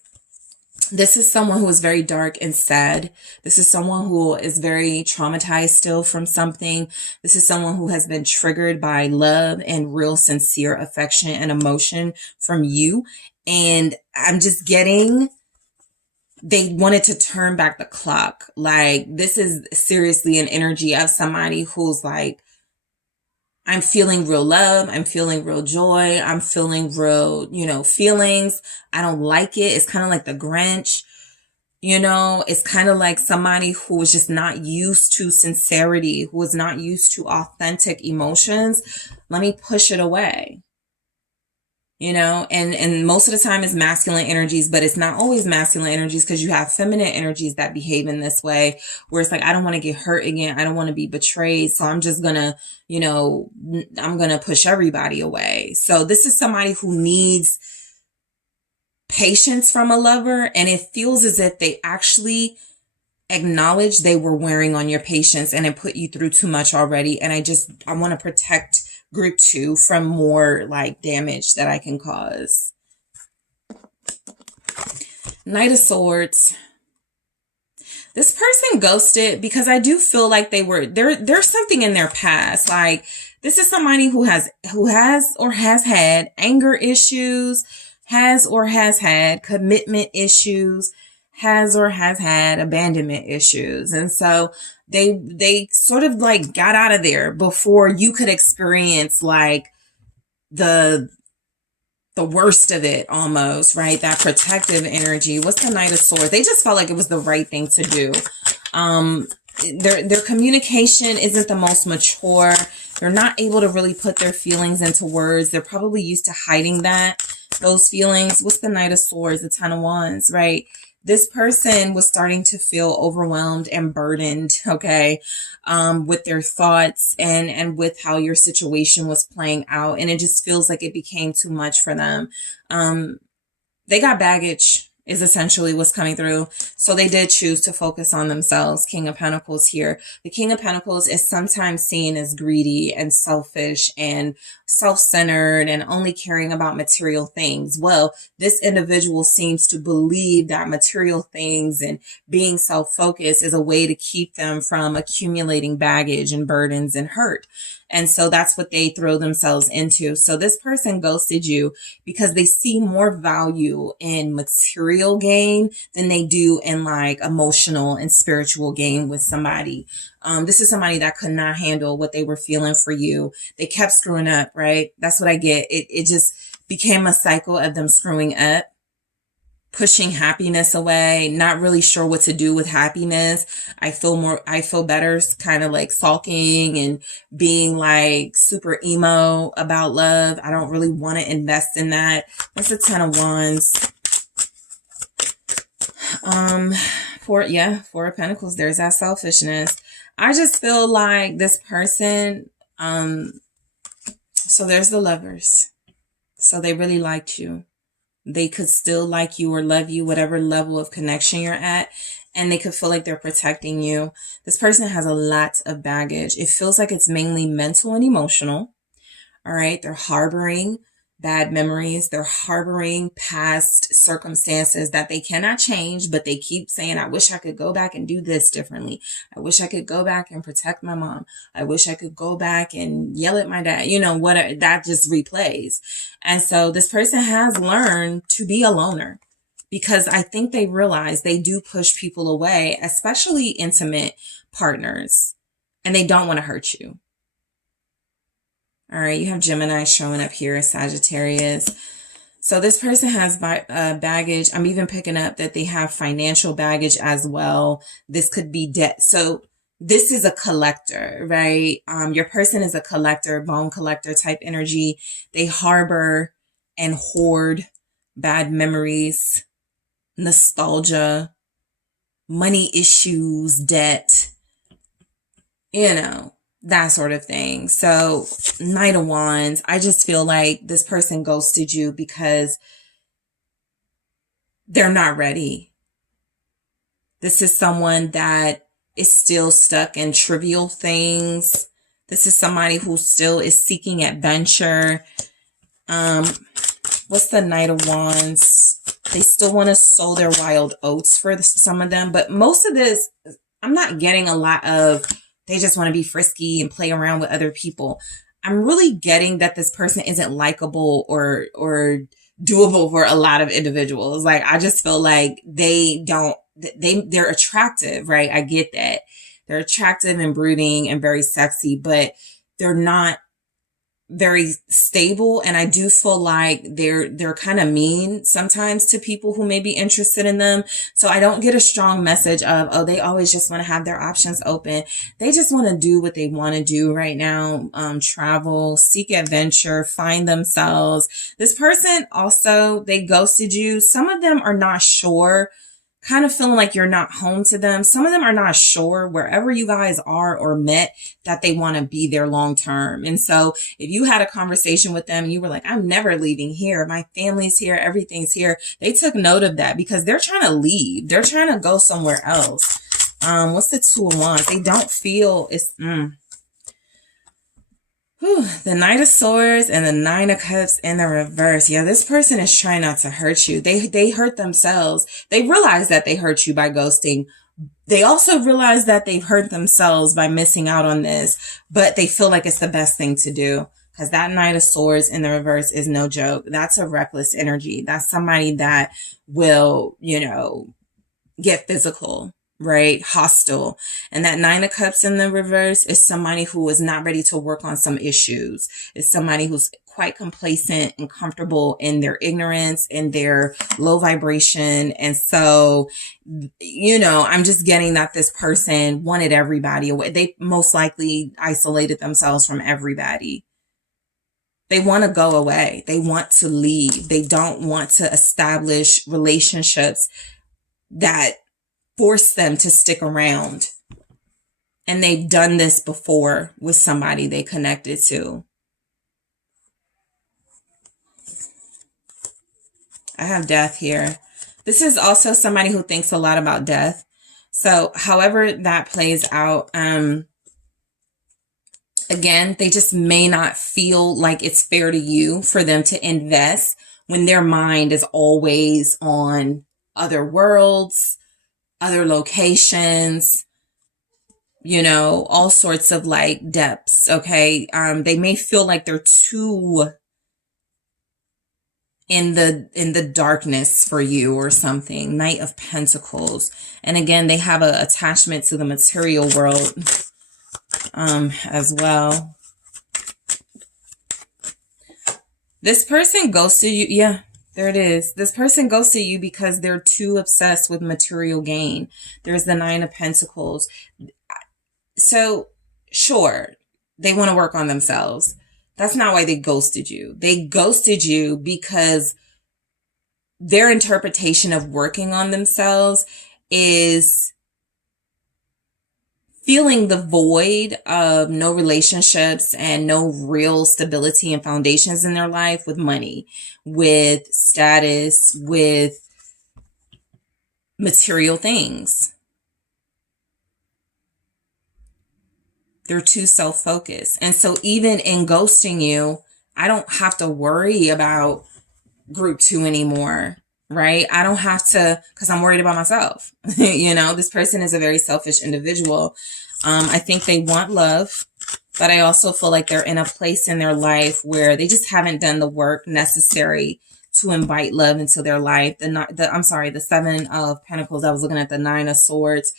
This is someone who is very dark and sad. This is someone who is very traumatized still from something. This is someone who has been triggered by love and real sincere affection and emotion from you. And I'm just getting, they wanted to turn back the clock. Like, this is seriously an energy of somebody who's like, I'm feeling real love. I'm feeling real joy. I'm feeling real, feelings. I don't like it. It's kind of like the Grinch. It's kind of like somebody who is just not used to sincerity, who is not used to authentic emotions. Let me push it away. And most of the time it's masculine energies, but it's not always masculine energies, because you have feminine energies that behave in this way, where it's like, I don't want to get hurt again. I don't want to be betrayed. So I'm just gonna, I'm gonna push everybody away. So this is somebody who needs patience from a lover. And it feels as if they actually acknowledge they were wearing on your patience and it put you through too much already. And I want to protect group 2 from more like damage that I can cause. Knight of Swords. This person ghosted because I do feel like there's something in their past. Like, this is somebody who has or has had anger issues, has or has had commitment issues, has or has had abandonment issues. And so they sort of like got out of there before you could experience like the worst of it almost, right? That protective energy. What's the Knight of Swords? They just felt like it was the right thing to do. Their communication isn't the most mature. They're not able to really put their feelings into words. They're probably used to hiding those feelings. What's the Knight of Swords? The Ten of Wands, right? This person was starting to feel overwhelmed and burdened, okay, with their thoughts and with how your situation was playing out. And it just feels like it became too much for them. They got baggage is essentially what's coming through. So they did choose to focus on themselves. King of Pentacles here. The King of Pentacles is sometimes seen as greedy and selfish and self-centered and only caring about material things. Well, this individual seems to believe that material things and being self-focused is a way to keep them from accumulating baggage and burdens and hurt. And so that's what they throw themselves into. So this person ghosted you because they see more value in material gain than they do in like emotional and spiritual gain with somebody. This is somebody that could not handle what they were feeling for you. They kept screwing up, right? That's what I get. It just became a cycle of them screwing up, pushing happiness away, not really sure what to do with happiness. I feel better kind of like sulking and being like super emo about love. I don't really want to invest in that. What's the Ten of Wands? Four of Pentacles. There's that selfishness. I just feel like this person, so there's the Lovers. So they really liked you. They could still like you or love you, whatever level of connection you're at. And they could feel like they're protecting you. This person has a lot of baggage. It feels like it's mainly mental and emotional. All right. They're harboring bad memories. They're harboring past circumstances that they cannot change, but they keep saying, I wish I could go back and do this differently. I wish I could go back and protect my mom. I wish I could go back and yell at my dad. What that just replays. And so this person has learned to be a loner. because I think they realize they do push people away, especially intimate partners, and they don't want to hurt you. All right, you have Gemini showing up here, Sagittarius. So this person has baggage. I'm even picking up that they have financial baggage as well. This could be debt. So this is a collector, right? Your person is a collector, bone collector type energy. They harbor and hoard bad memories, nostalgia, money issues, debt, that sort of thing. So Knight of Wands, I just feel like this person ghosted you because they're not ready. This is someone that is still stuck in trivial things. This is somebody who still is seeking adventure. What's the Knight of Wands? They still want to sow their wild oats for some of them. But most of this, I'm not getting a lot of, they just want to be frisky and play around with other people. I'm really getting that this person isn't likable or doable for a lot of individuals. Like, I just feel like they're attractive, right? I get that. They're attractive and brooding and very sexy, but they're not very stable. And I do feel like they're kind of mean sometimes to people who may be interested in them. So I don't get a strong message of, oh, they always just want to have their options open. They just want to do what they want to do right now. Travel, seek adventure, find themselves. This person also, they ghosted you. Some of them are not sure, kind of feeling like you're not home to them. Some of them are not sure wherever you guys are or met that they want to be there long term. And so if you had a conversation with them, you were like, I'm never leaving here. My family's here. Everything's here. They took note of that because they're trying to leave. They're trying to go somewhere else. What's the Two of Wands? They don't feel it's, the Knight of Swords and the Nine of Cups in the reverse. Yeah, this person is trying not to hurt you. They hurt themselves. They realize that they hurt you by ghosting. They also realize that they've hurt themselves by missing out on this, but they feel like it's the best thing to do because that Knight of Swords in the reverse is no joke. That's a reckless energy. That's somebody that will, get physical. Right? Hostile. And that Nine of Cups in the reverse is somebody who is not ready to work on some issues. It's somebody who's quite complacent and comfortable in their ignorance and their low vibration. And so, I'm just getting that this person wanted everybody away. They most likely isolated themselves from everybody. They want to go away. They want to leave. They don't want to establish relationships that force them to stick around. And they've done this before with somebody they connected to. I have Death here. This is also somebody who thinks a lot about death. So however that plays out, again, they just may not feel like it's fair to you for them to invest when their mind is always on other worlds, other locations, all sorts of like depths. Okay. They may feel like they're too in the darkness for you or something. Knight of Pentacles. And again, they have an attachment to the material world, as well. This person ghosted you. Yeah. There it is. This person ghosted you because they're too obsessed with material gain. There's the Nine of Pentacles. So, sure, they want to work on themselves. That's not why they ghosted you. They ghosted you because their interpretation of working on themselves is feeling the void of no relationships and no real stability and foundations in their life with money, with status, with material things. They're too self-focused. And so even in ghosting you, I don't have to worry about group 2 anymore. Right? I don't have to, because I'm worried about myself. This person is a very selfish individual. I think they want love, but I also feel like they're in a place in their life where they just haven't done the work necessary to invite love into their life. The Seven of Pentacles. I was looking at the Nine of Swords.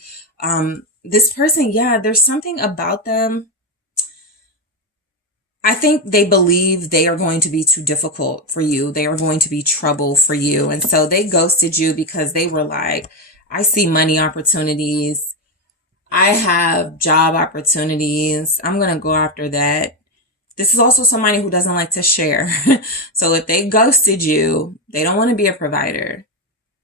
This person, yeah, there's something about them. I think they believe they are going to be too difficult for you. They are going to be trouble for you. And so they ghosted you because they were like, I see money opportunities. I have job opportunities. I'm going to go after that. This is also somebody who doesn't like to share. So if they ghosted you, they don't want to be a provider.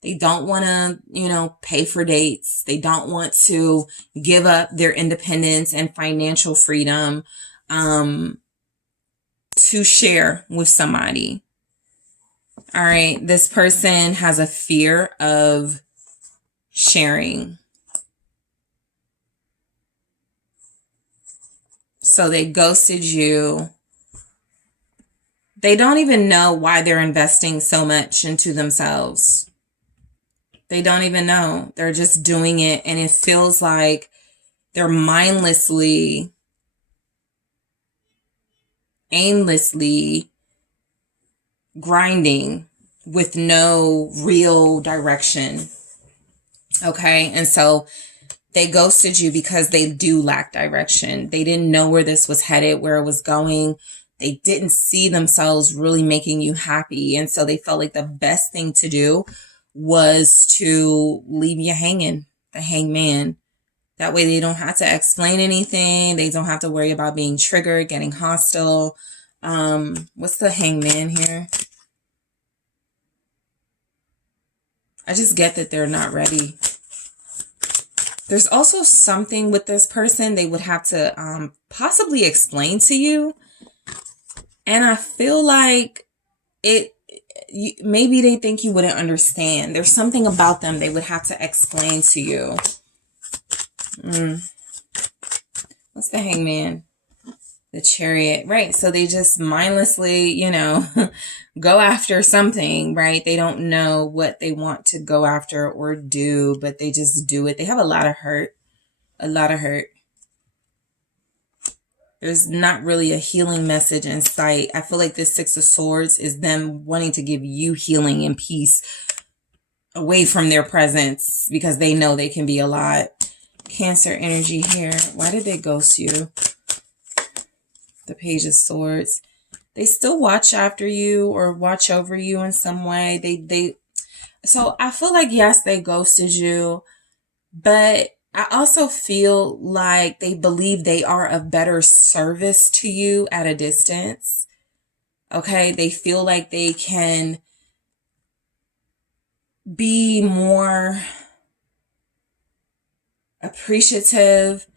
They don't want to, pay for dates. They don't want to give up their independence and financial freedom to share with somebody. All right. This person has a fear of sharing. So they ghosted you. They don't even know why they're investing so much into themselves. They don't even know. They're just doing it. And it feels like they're mindlessly, aimlessly grinding with no real direction. Okay. And so they ghosted you because they do lack direction. They didn't know where this was headed, where it was going. They didn't see themselves really making you happy. And so they felt like the best thing to do was to leave you hanging, the hangman. That way they don't have to explain anything. They don't have to worry about being triggered, getting hostile. What's the hangman here? I just get that they're not ready. There's also something with this person they would have to possibly explain to you. And I feel like maybe they think you wouldn't understand. There's something about them they would have to explain to you. What's the hangman? The chariot, right? So they just mindlessly, go after something, right? They don't know what they want to go after or do, but they just do it. They have a lot of hurt. There's not really a healing message in sight. I feel like this Six of Swords is them wanting to give you healing and peace away from their presence because they know they can be a lot. Cancer energy here. Why did they ghost you? The Page of Swords. They still watch after you or watch over you in some way. So I feel like, yes, they ghosted you, but I also feel like they believe they are of better service to you at a distance. Okay. They feel like they can be more appreciative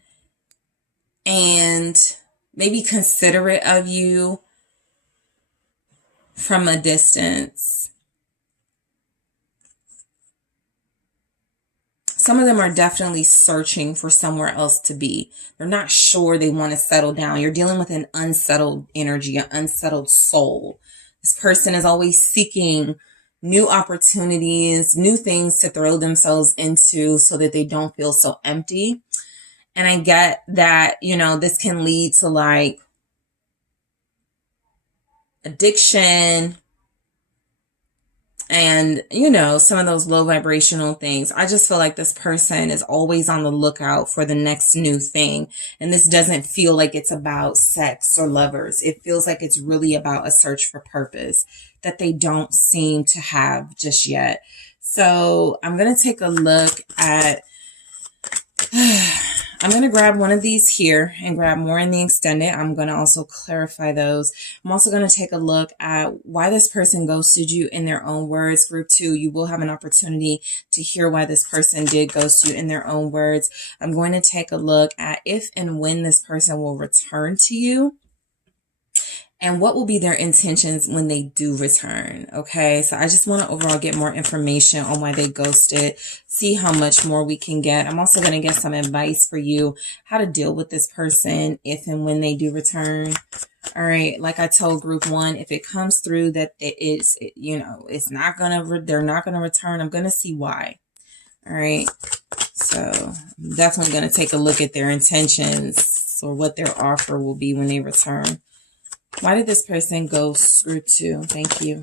and maybe considerate of you from a distance. Some of them are definitely searching for somewhere else to be. They're not sure they want to settle down. You're dealing with an unsettled energy, an unsettled soul. This person is always seeking new opportunities, new things to throw themselves into so that they don't feel so empty. And I get that, this can lead to like addiction and, some of those low vibrational things. I just feel like this person is always on the lookout for the next new thing. And this doesn't feel like it's about sex or lovers. It feels like it's really about a search for purpose that they don't seem to have just yet. So I'm going to take a look at I'm going to grab one of these here and grab more in the extended. I'm going to also clarify those. I'm also going to take a look at why this person ghosted you in their own words. Group 2, you will have an opportunity to hear why this person did ghost you in their own words. I'm going to take a look at if and when this person will return to you. And what will be their intentions when they do return? Okay, so I just want to overall get more information on why they ghosted, see how much more we can get. I'm also going to get some advice for you how to deal with this person if and when they do return. All right, like I told group 1, if it comes through that it's not going to, they're not going to return, I'm going to see why. All right, so I'm definitely going to take a look at their intentions or what their offer will be when they return. Why did this person ghost group 2? Thank you.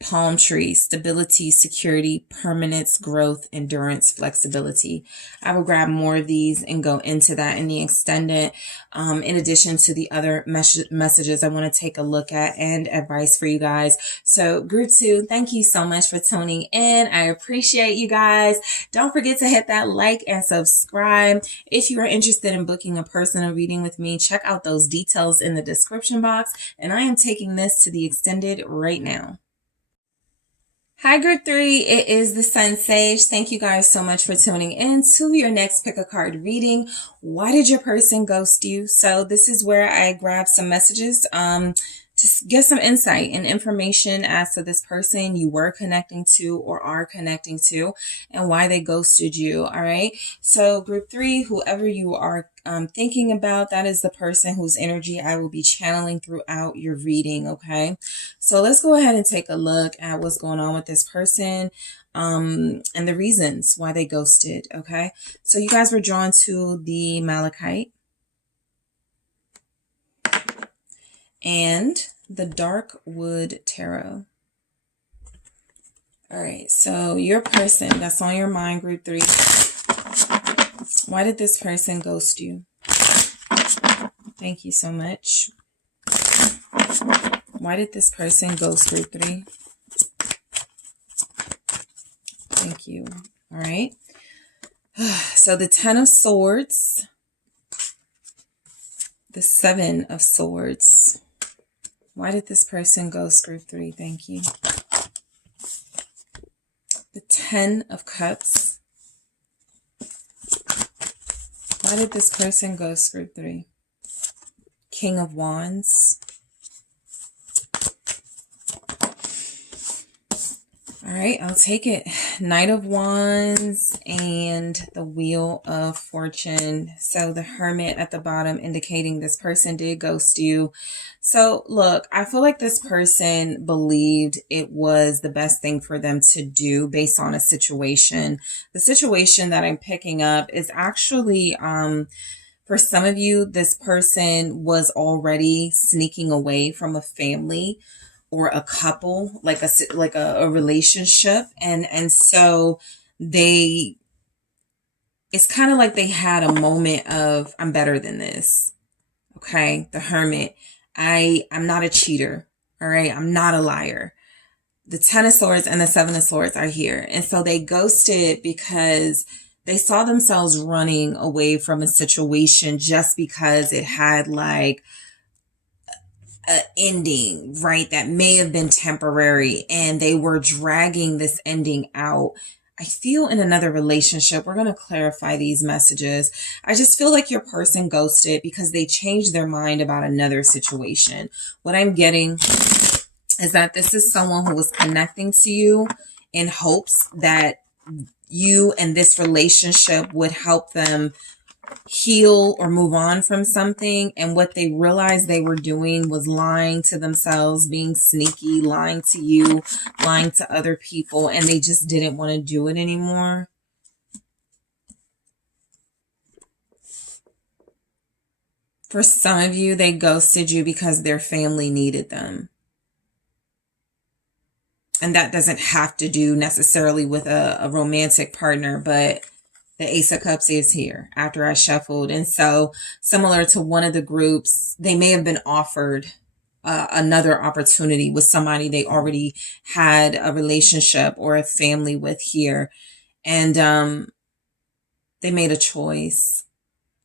palm tree, stability, security, permanence, growth, endurance, flexibility. I will grab more of these and go into that in the extended, in addition to the other messages I want to take a look at and advice for you guys. So group 2, thank you so much for tuning in. I appreciate you guys. Don't forget to hit that like and subscribe. If you are interested in booking a personal reading with me, check out those details in the description box. And I am taking this to the extended right now. Hi, group 3. It is the SunSage. Thank you guys so much for tuning in to your next pick a card reading. Why did your person ghost you? So this is where I grab some messages to get some insight and information as to this person you were connecting to or are connecting to and why they ghosted you. All right. So group 3, whoever you are thinking about, that is the person whose energy I will be channeling throughout your reading. Okay. So let's go ahead and take a look at what's going on with this person and the reasons why they ghosted. Okay. So you guys were drawn to the Malachite and the Dark Wood Tarot. All right, so your person that's on your mind, group 3. Why did this person ghost you? Thank you so much. Why did this person ghost group 3? Thank you. All right. So the 10 of Swords, the 7 of Swords. Why did this person ghost group 3? Thank you. The 10 of Cups. Why did this person ghost group 3? King of Wands. All right, I'll take it. Knight of Wands and the Wheel of Fortune. So the Hermit at the bottom indicating this person did ghost you. So look, I feel like this person believed it was the best thing for them to do based on a situation. The situation that I'm picking up is actually, for some of you, this person was already sneaking away from a family or a couple, like a relationship. And so it's kind of like they had a moment of, I'm better than this. Okay. The Hermit. I'm not a cheater. All right. I'm not a liar. The 10 of Swords and the 7 of Swords are here. And so they ghosted because they saw themselves running away from a situation just because it had like an ending, right? That may have been temporary, and they were dragging this ending out. I feel in another relationship, we're going to clarify these messages. I just feel like your person ghosted because they changed their mind about another situation. What I'm getting is that this is someone who was connecting to you in hopes that you and this relationship would help them heal or move on from something. And what they realized they were doing was lying to themselves, being sneaky, lying to you, lying to other people, and they just didn't want to do it anymore. For some of you, they ghosted you because their family needed them. And that doesn't have to do necessarily with a romantic partner, but the Ace of Cups is here after I shuffled. And so similar to one of the groups, they may have been offered another opportunity with somebody they already had a relationship or a family with here. And they made a choice.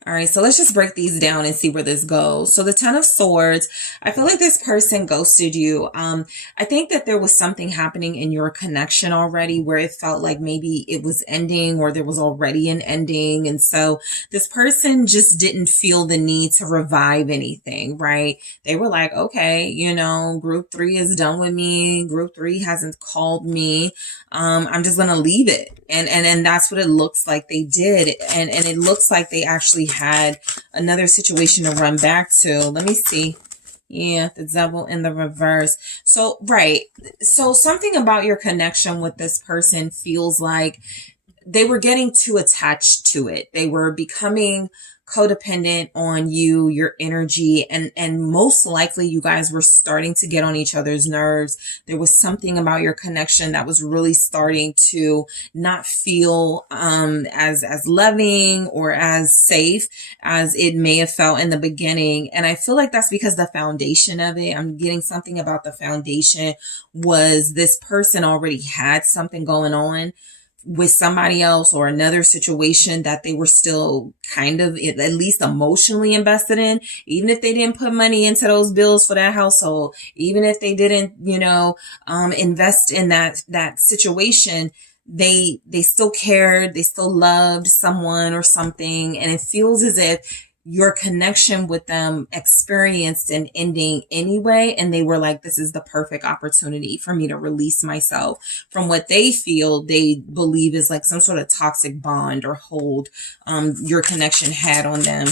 All right, so let's just break these down and see where this goes. So the 10 of Swords, I feel like this person ghosted you. I think that there was something happening in your connection already where it felt like maybe it was ending or there was already an ending. And so this person just didn't feel the need to revive anything, right? They were like, okay, you know, group 3 is done with me. Group 3 hasn't called me. I'm just going to leave it. And that's what it looks like they did. And it looks like they actually had another situation to run back to. Let me see. Yeah, the Devil in the reverse. So, right. So something about your connection with this person feels like they were getting too attached to it. They were becoming codependent on you, your energy, and most likely you guys were starting to get on each other's nerves. There was something about your connection that was really starting to not feel as loving or as safe as it may have felt in the beginning. And I feel like that's because the foundation of it, I'm getting something about the foundation, was this person already had something going on with somebody else or another situation that they were still kind of at least emotionally invested in, even if they didn't put money into those bills for that household, even if they didn't, invest in that situation, they still cared, they still loved someone or something. And it feels as if your connection with them experienced an ending anyway, and they were like, this is the perfect opportunity for me to release myself from what they feel they believe is like some sort of toxic bond or hold your connection had on them.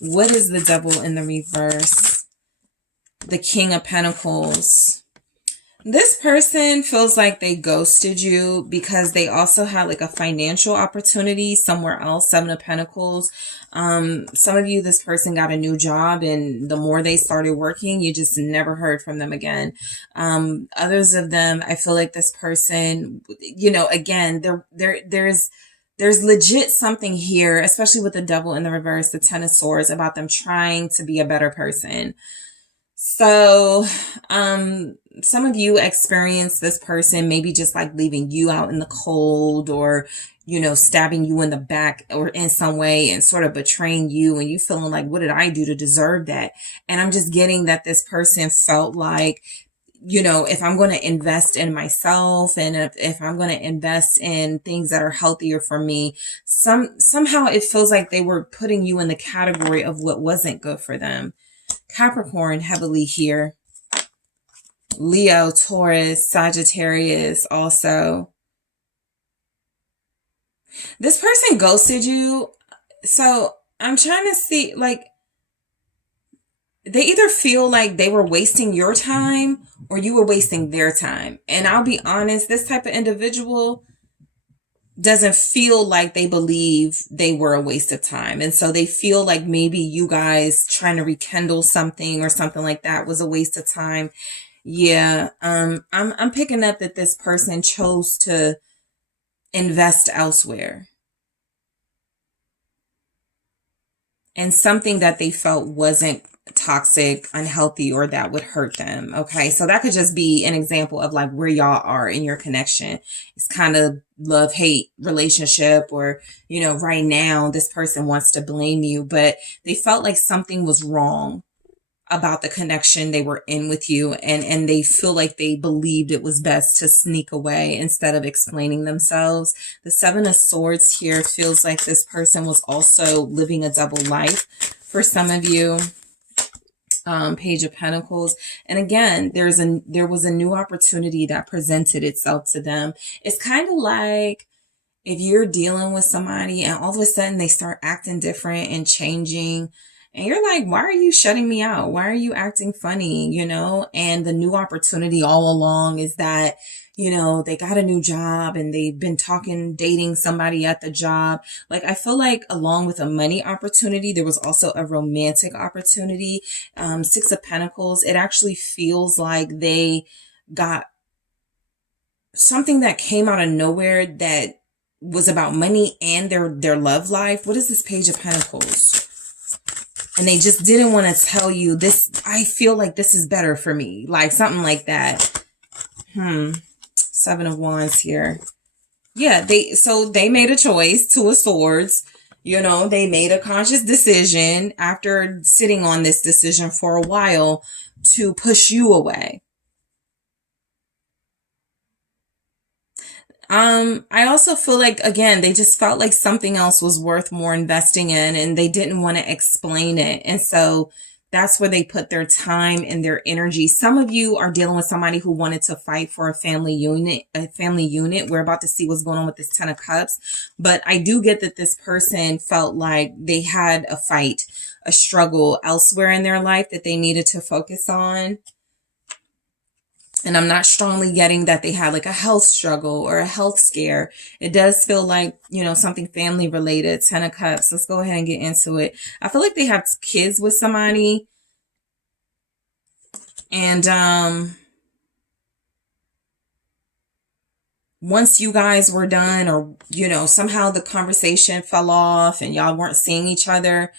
What is the Devil in the reverse? The King of Pentacles. This person feels like they ghosted you because they also had like a financial opportunity somewhere else. Seven of Pentacles. Some of you, this person got a new job, and the more they started working, you just never heard from them again. Others of them, I feel like this person, again, there's legit something here, especially with the Devil in the reverse, the Ten of Swords, about them trying to be a better person. So, some of you experience this person maybe just like leaving you out in the cold, or, stabbing you in the back or in some way and sort of betraying you, and you feeling like, what did I do to deserve that? And I'm just getting that this person felt like, if I'm going to invest in myself, and if I'm going to invest in things that are healthier for me, somehow it feels like they were putting you in the category of what wasn't good for them. Capricorn heavily here. Leo, Taurus, Sagittarius also. This person ghosted you. So I'm trying to see, like, they either feel like they were wasting your time or you were wasting their time. And I'll be honest, this type of individual doesn't feel like they believe they were a waste of time. And so they feel like maybe you guys trying to rekindle something or something like that was a waste of time. Yeah, I'm picking up that this person chose to invest elsewhere in something that they felt wasn't toxic, unhealthy, or that would hurt them. Okay, so that could just be an example of like where y'all are in your connection. It's kind of love-hate relationship, or right now this person wants to blame you, but they felt like something was wrong about the connection they were in with you, and they feel like they believed it was best to sneak away instead of explaining themselves. The Seven of Swords here feels like this person was also living a double life for some of you. Page of Pentacles. And again, there was a new opportunity that presented itself to them. It's kind of like if you're dealing with somebody and all of a sudden they start acting different and changing, and you're like, why are you shutting me out? Why are you acting funny? And the new opportunity all along is that, they got a new job and they've been dating somebody at the job. Like, I feel like along with a money opportunity, there was also a romantic opportunity. Six of Pentacles, it actually feels like they got something that came out of nowhere that was about money and their love life. What is this Page of Pentacles? And they just didn't want to tell you this. I feel like this is better for me. Like something like that. Seven of Wands here. Yeah, they made a choice, Two of Swords. They made a conscious decision after sitting on this decision for a while to push you away. I also feel like, again, they just felt like something else was worth more investing in, and they didn't want to explain it. And so that's where they put their time and their energy. Some of you are dealing with somebody who wanted to fight for a family unit. We're about to see what's going on with this Ten of Cups. But I do get that this person felt like they had a fight, a struggle elsewhere in their life that they needed to focus on. And I'm not strongly getting that they had like a health struggle or a health scare. It does feel like, something family related. 10 of Cups. Let's go ahead and get into it. I feel like they have kids with somebody. And once you guys were done, or, somehow the conversation fell off and y'all weren't seeing each other,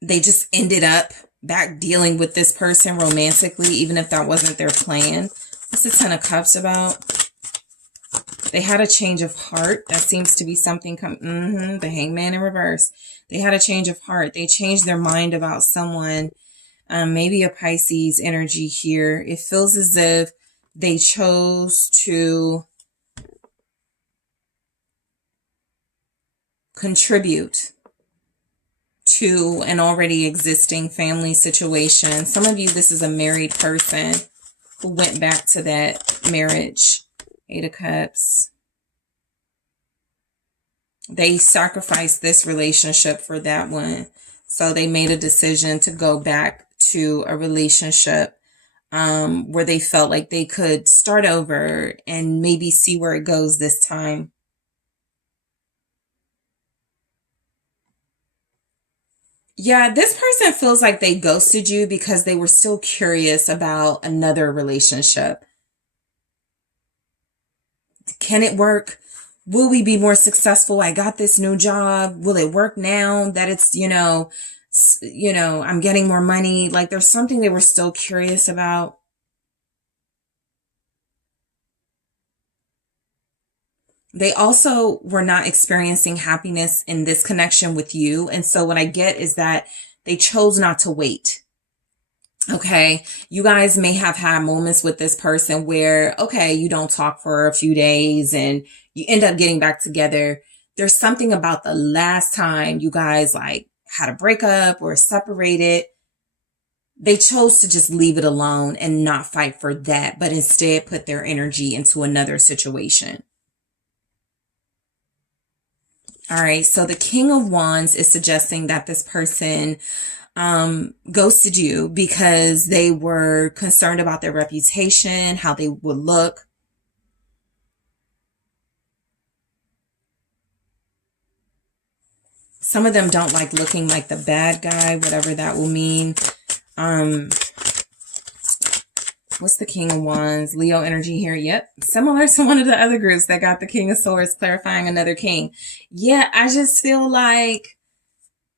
they just ended up back dealing with this person romantically, even if that wasn't their plan. What's the 10 of Cups about? They had a change of heart. That seems to be something the Hangman in reverse. They had a change of heart. They changed their mind about someone. Maybe a Pisces energy here. It feels as if they chose to contribute to an already existing family situation. Some of you, this is a married person who went back to that marriage. 8 of Cups. They sacrificed this relationship for that one. So they made a decision to go back to a relationship where they felt like they could start over and maybe see where it goes this time. Yeah, this person feels like they ghosted you because they were still curious about another relationship. Can it work? Will we be more successful? I got this new job. Will it work now that it's, I'm getting more money? Like there's something they were still curious about. They also were not experiencing happiness in this connection with you. And so what I get is that they chose not to wait. Okay. You guys may have had moments with this person where, okay, you don't talk for a few days and you end up getting back together. There's something about the last time you guys like had a breakup or separated. They chose to just leave it alone and not fight for that, but instead put their energy into another situation. All right, so the King of Wands is suggesting that this person ghosted you because they were concerned about their reputation, how they would look. Some of them don't like looking like the bad guy, whatever that will mean. What's the King of Wands? Leo energy here. Yep. Similar to one of the other groups that got the King of Swords clarifying another king. Yeah, I just feel like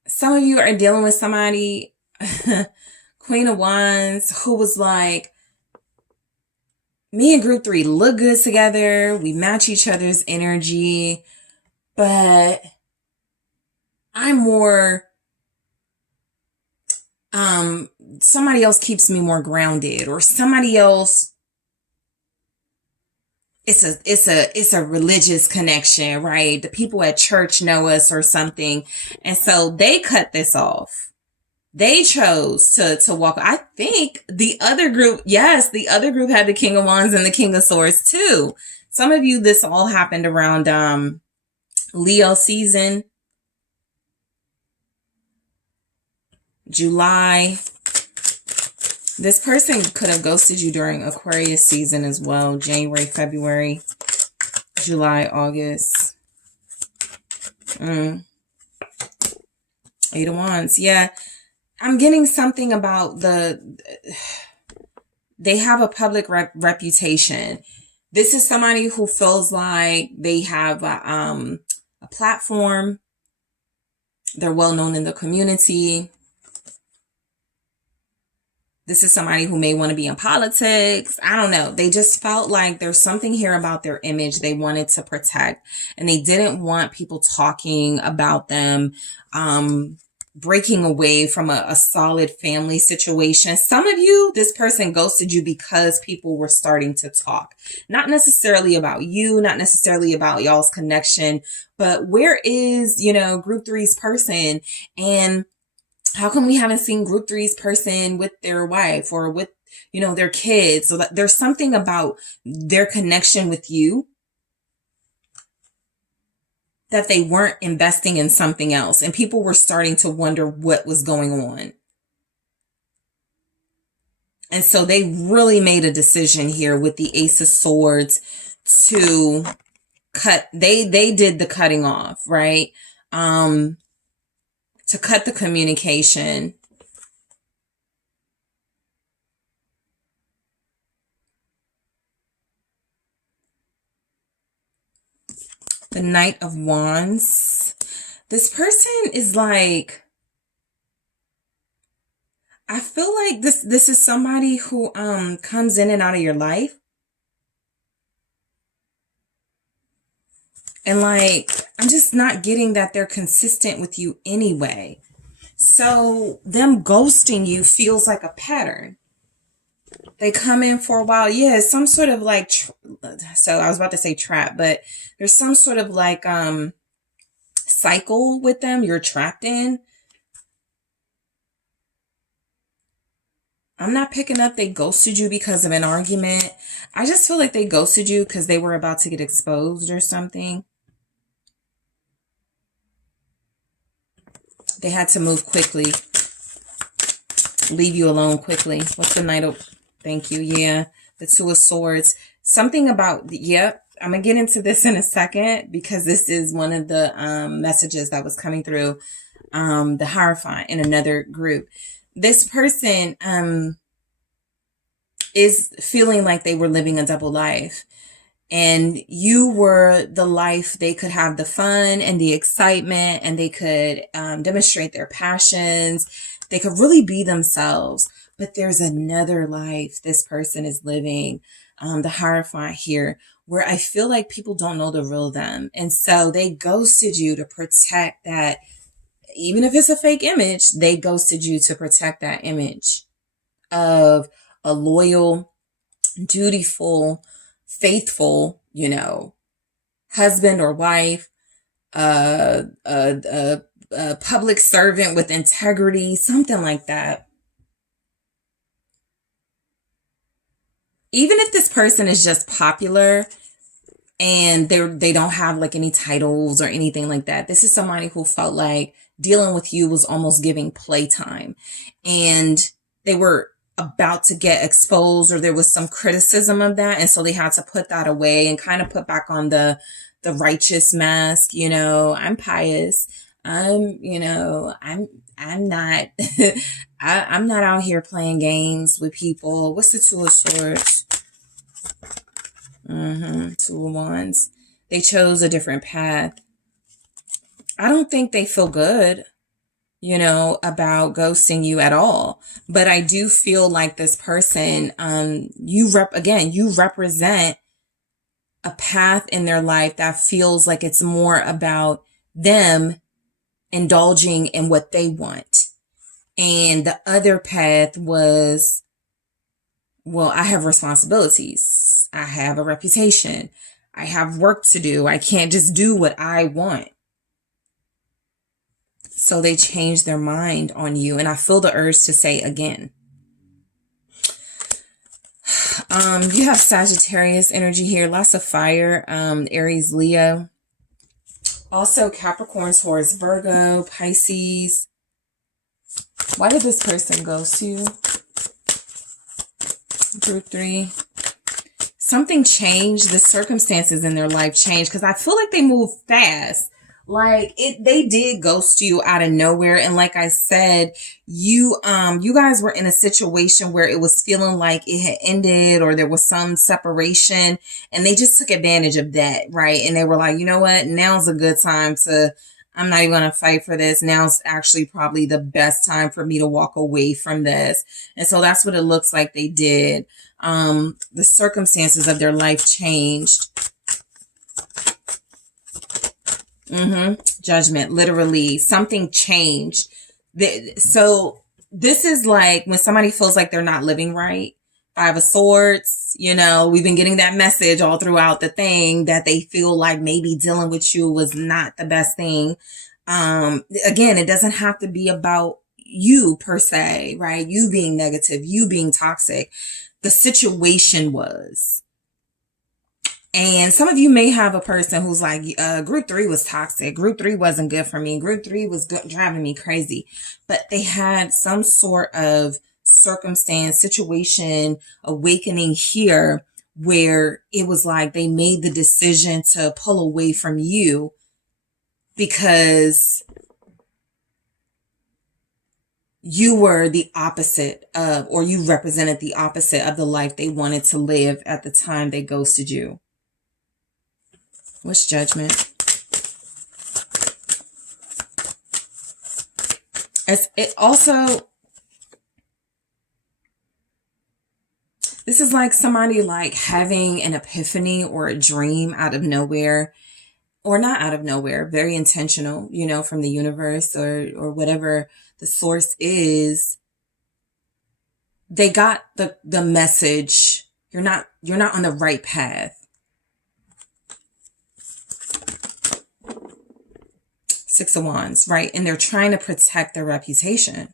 some of you are dealing with somebody, Queen of Wands, who was like, me and group 3 look good together. We match each other's energy, but I'm more, somebody else keeps me more grounded, or somebody else, it's a religious connection, right? The people at church know us or something. And so they cut this off. They chose to walk. I think the other group, yes, the other group had the King of Wands and the King of Swords too. Some of you, this all happened around Leo season. July. This person could have ghosted you during Aquarius season as well. January, February, July, August. 8 of Wands. Yeah. I'm getting something about they have a public reputation. This is somebody who feels like they have a platform. They're well known in the community. This is somebody who may want to be in politics. I don't know. They just felt like there's something here about their image they wanted to protect, and they didn't want people talking about them, breaking away from a solid family situation. Some of you, this person ghosted you because people were starting to talk. Not necessarily about you, not necessarily about y'all's connection, but where is, group 3's person? And how come we haven't seen group 3's person with their wife or with, their kids? So that there's something about their connection with you that they weren't investing in something else. And people were starting to wonder what was going on. And so they really made a decision here with the Ace of Swords to cut. They did the cutting off, right? To cut the communication. The Knight of Wands. This person is like, I feel like this is somebody who comes in and out of your life. And like, I'm just not getting that they're consistent with you anyway. So them ghosting you feels like a pattern. They come in for a while. Yeah, some sort of like, so I was about to say trap, but there's some sort of like cycle with them you're trapped in. I'm not picking up they ghosted you because of an argument. I just feel like they ghosted you because they were about to get exposed or something. They had to move quickly. Leave you alone quickly. What's the Knight of... Thank you. Yeah. The Two of Swords. Something about... Yep. I'm going to get into this in a second because this is one of the messages that was coming through the Hierophant in another group. This person is feeling like they were living a double life. And you were the life they could have the fun and the excitement, and they could demonstrate their passions. They could really be themselves. But there's another life this person is living, the Hierophant here, where I feel like people don't know the real them. And so they ghosted you to protect that. Even if it's a fake image, they ghosted you to protect that image of a loyal, dutiful, faithful, you know, husband or wife, a public servant with integrity, something like that. Even if this person is just popular and they don't have like any titles or anything like that, this is somebody who felt like dealing with you was almost giving playtime, and they were about to get exposed, or there was some criticism of that, and so they had to put that away and kind of put back on the righteous mask. You know, I'm pious. I'm not I'm not out here playing games with people. What's the Two of Swords? Two of Wands. They chose a different path. I don't think they feel good, you know, about ghosting you at all. But I do feel like this person, you represent a path in their life that feels like it's more about them indulging in what they want. And the other path was, well, I have responsibilities. I have a reputation. I have work to do. I can't just do what I want. So they changed their mind on you. And I feel the urge to say again. You have Sagittarius energy here. Lots of fire. Aries, Leo. Also Capricorn, Taurus, Virgo, Pisces. Why did this person ghost you? Group 3. Something changed. The circumstances in their life changed because I feel like they move fast. Like they did ghost you out of nowhere. And like I said, you guys were in a situation where it was feeling like it had ended or there was some separation, and they just took advantage of that. Right. And they were like, you know what? Now's a good time I'm not even going to fight for this. Now's actually probably the best time for me to walk away from this. And so that's what it looks like they did. The circumstances of their life changed. Judgment, literally something changed. So this is like when somebody feels like they're not living right. 5 of Swords, you know, we've been getting that message all throughout the thing that they feel like maybe dealing with you was not the best thing. Again, it doesn't have to be about you per se, right? You being negative, you being toxic. The situation was. And some of you may have a person who's like, group 3 was toxic. Group 3 wasn't good for me. Group 3 was driving me crazy. But they had some sort of circumstance, situation, awakening here where it was like they made the decision to pull away from you because you were the opposite of, or you represented the opposite of the life they wanted to live at the time they ghosted you. What's Judgment? It also, this is like somebody like having an epiphany or a dream out of nowhere, or not out of nowhere, very intentional, you know, from the universe or whatever the source is. They got the message. You're not on the right path. Six of Wands, right? And they're trying to protect their reputation.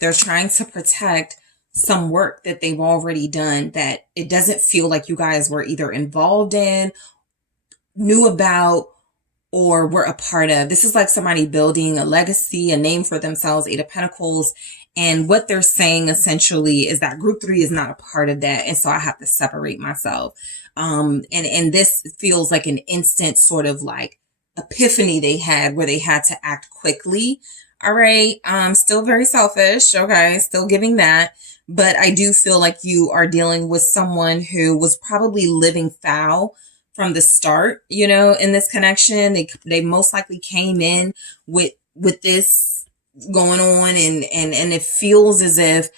They're trying to protect some work that they've already done that it doesn't feel like you guys were either involved in, knew about, or were a part of. This is like somebody building a legacy, a name for themselves, Eight of Pentacles. And what they're saying essentially is that group 3 is not a part of that. And so I have to separate myself. And this feels like an instant sort of like epiphany they had where they had to act quickly. All right. Still very selfish. Okay. Still giving that. But I do feel like you are dealing with someone who was probably living foul from the start, you know, in this connection. They most likely came in with this going on and it feels as if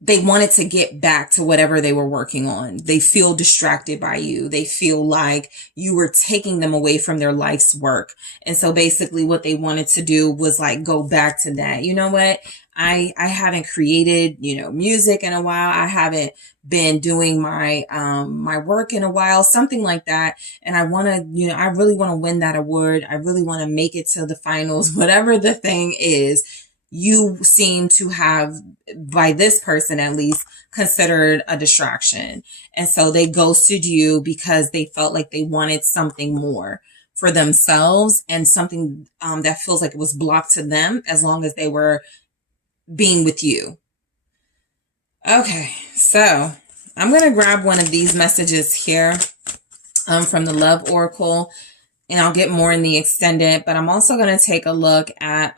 they wanted to get back to whatever they were working on. They feel distracted by you. They feel like you were taking them away from their life's work. And so basically what they wanted to do was like go back to that. You know what? I haven't created, you know, music in a while. I haven't been doing my my work in a while, something like that. And I want to, you know, I really want to win that award. I really want to make it to the finals, whatever the thing is. You seem to have, by this person at least, considered a distraction. And so they ghosted you because they felt like they wanted something more for themselves and something that feels like it was blocked to them as long as they were being with you. Okay, so I'm going to grab one of these messages here from the Love Oracle, and I'll get more in the extended, but I'm also going to take a look at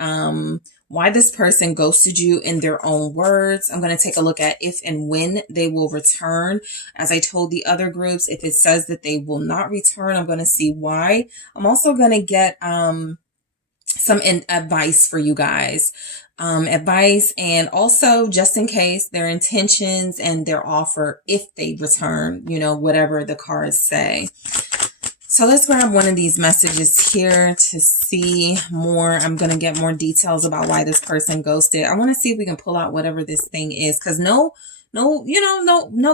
why this person ghosted you in their own words. I'm going to take a look at if and when they will return. As I told the other groups, if it says that they will not return, I'm going to see why. I'm also going to get some advice for you guys. Advice, and also just in case their intentions and their offer if they return, you know, whatever the cards say. So let's grab one of these messages here to see more. I'm going to get more details about why this person ghosted. I want to see if we can pull out whatever this thing is, because no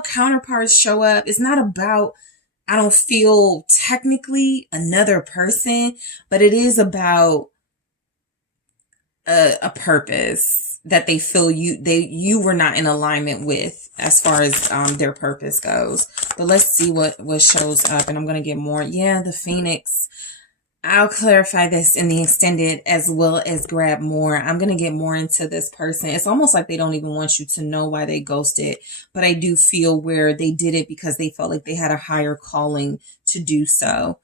counterparts show up. It's not about, I don't feel technically another person, but it is about a purpose that they feel you were not in alignment with as far as their purpose goes. But let's see what shows up, and I'm going to get more. Yeah, the Phoenix. I'll clarify this in the extended as well as grab more. I'm going to get more into this person. It's almost like they don't even want you to know why they ghosted, but I do feel where they did it because they felt like they had a higher calling to do so.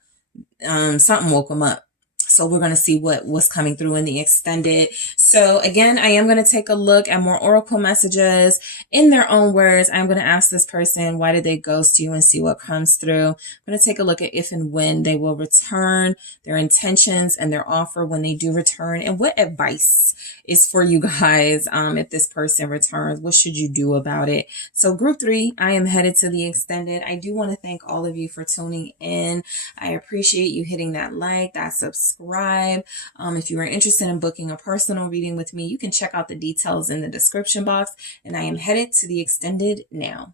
Something woke them up. So we're going to see what's coming through in the extended. So again, I am going to take a look at more oracle messages in their own words. I'm going to ask this person, why did they ghost you, and see what comes through. I'm going to take a look at if and when they will return, their intentions and their offer when they do return, and what advice is for you guys. If this person returns, what should you do about it? So group 3, I am headed to the extended. I do want to thank all of you for tuning in. I appreciate you hitting that like, that subscribe. If you are interested in booking a personal reading with me, you can check out the details in the description box, and I am headed to the extended now.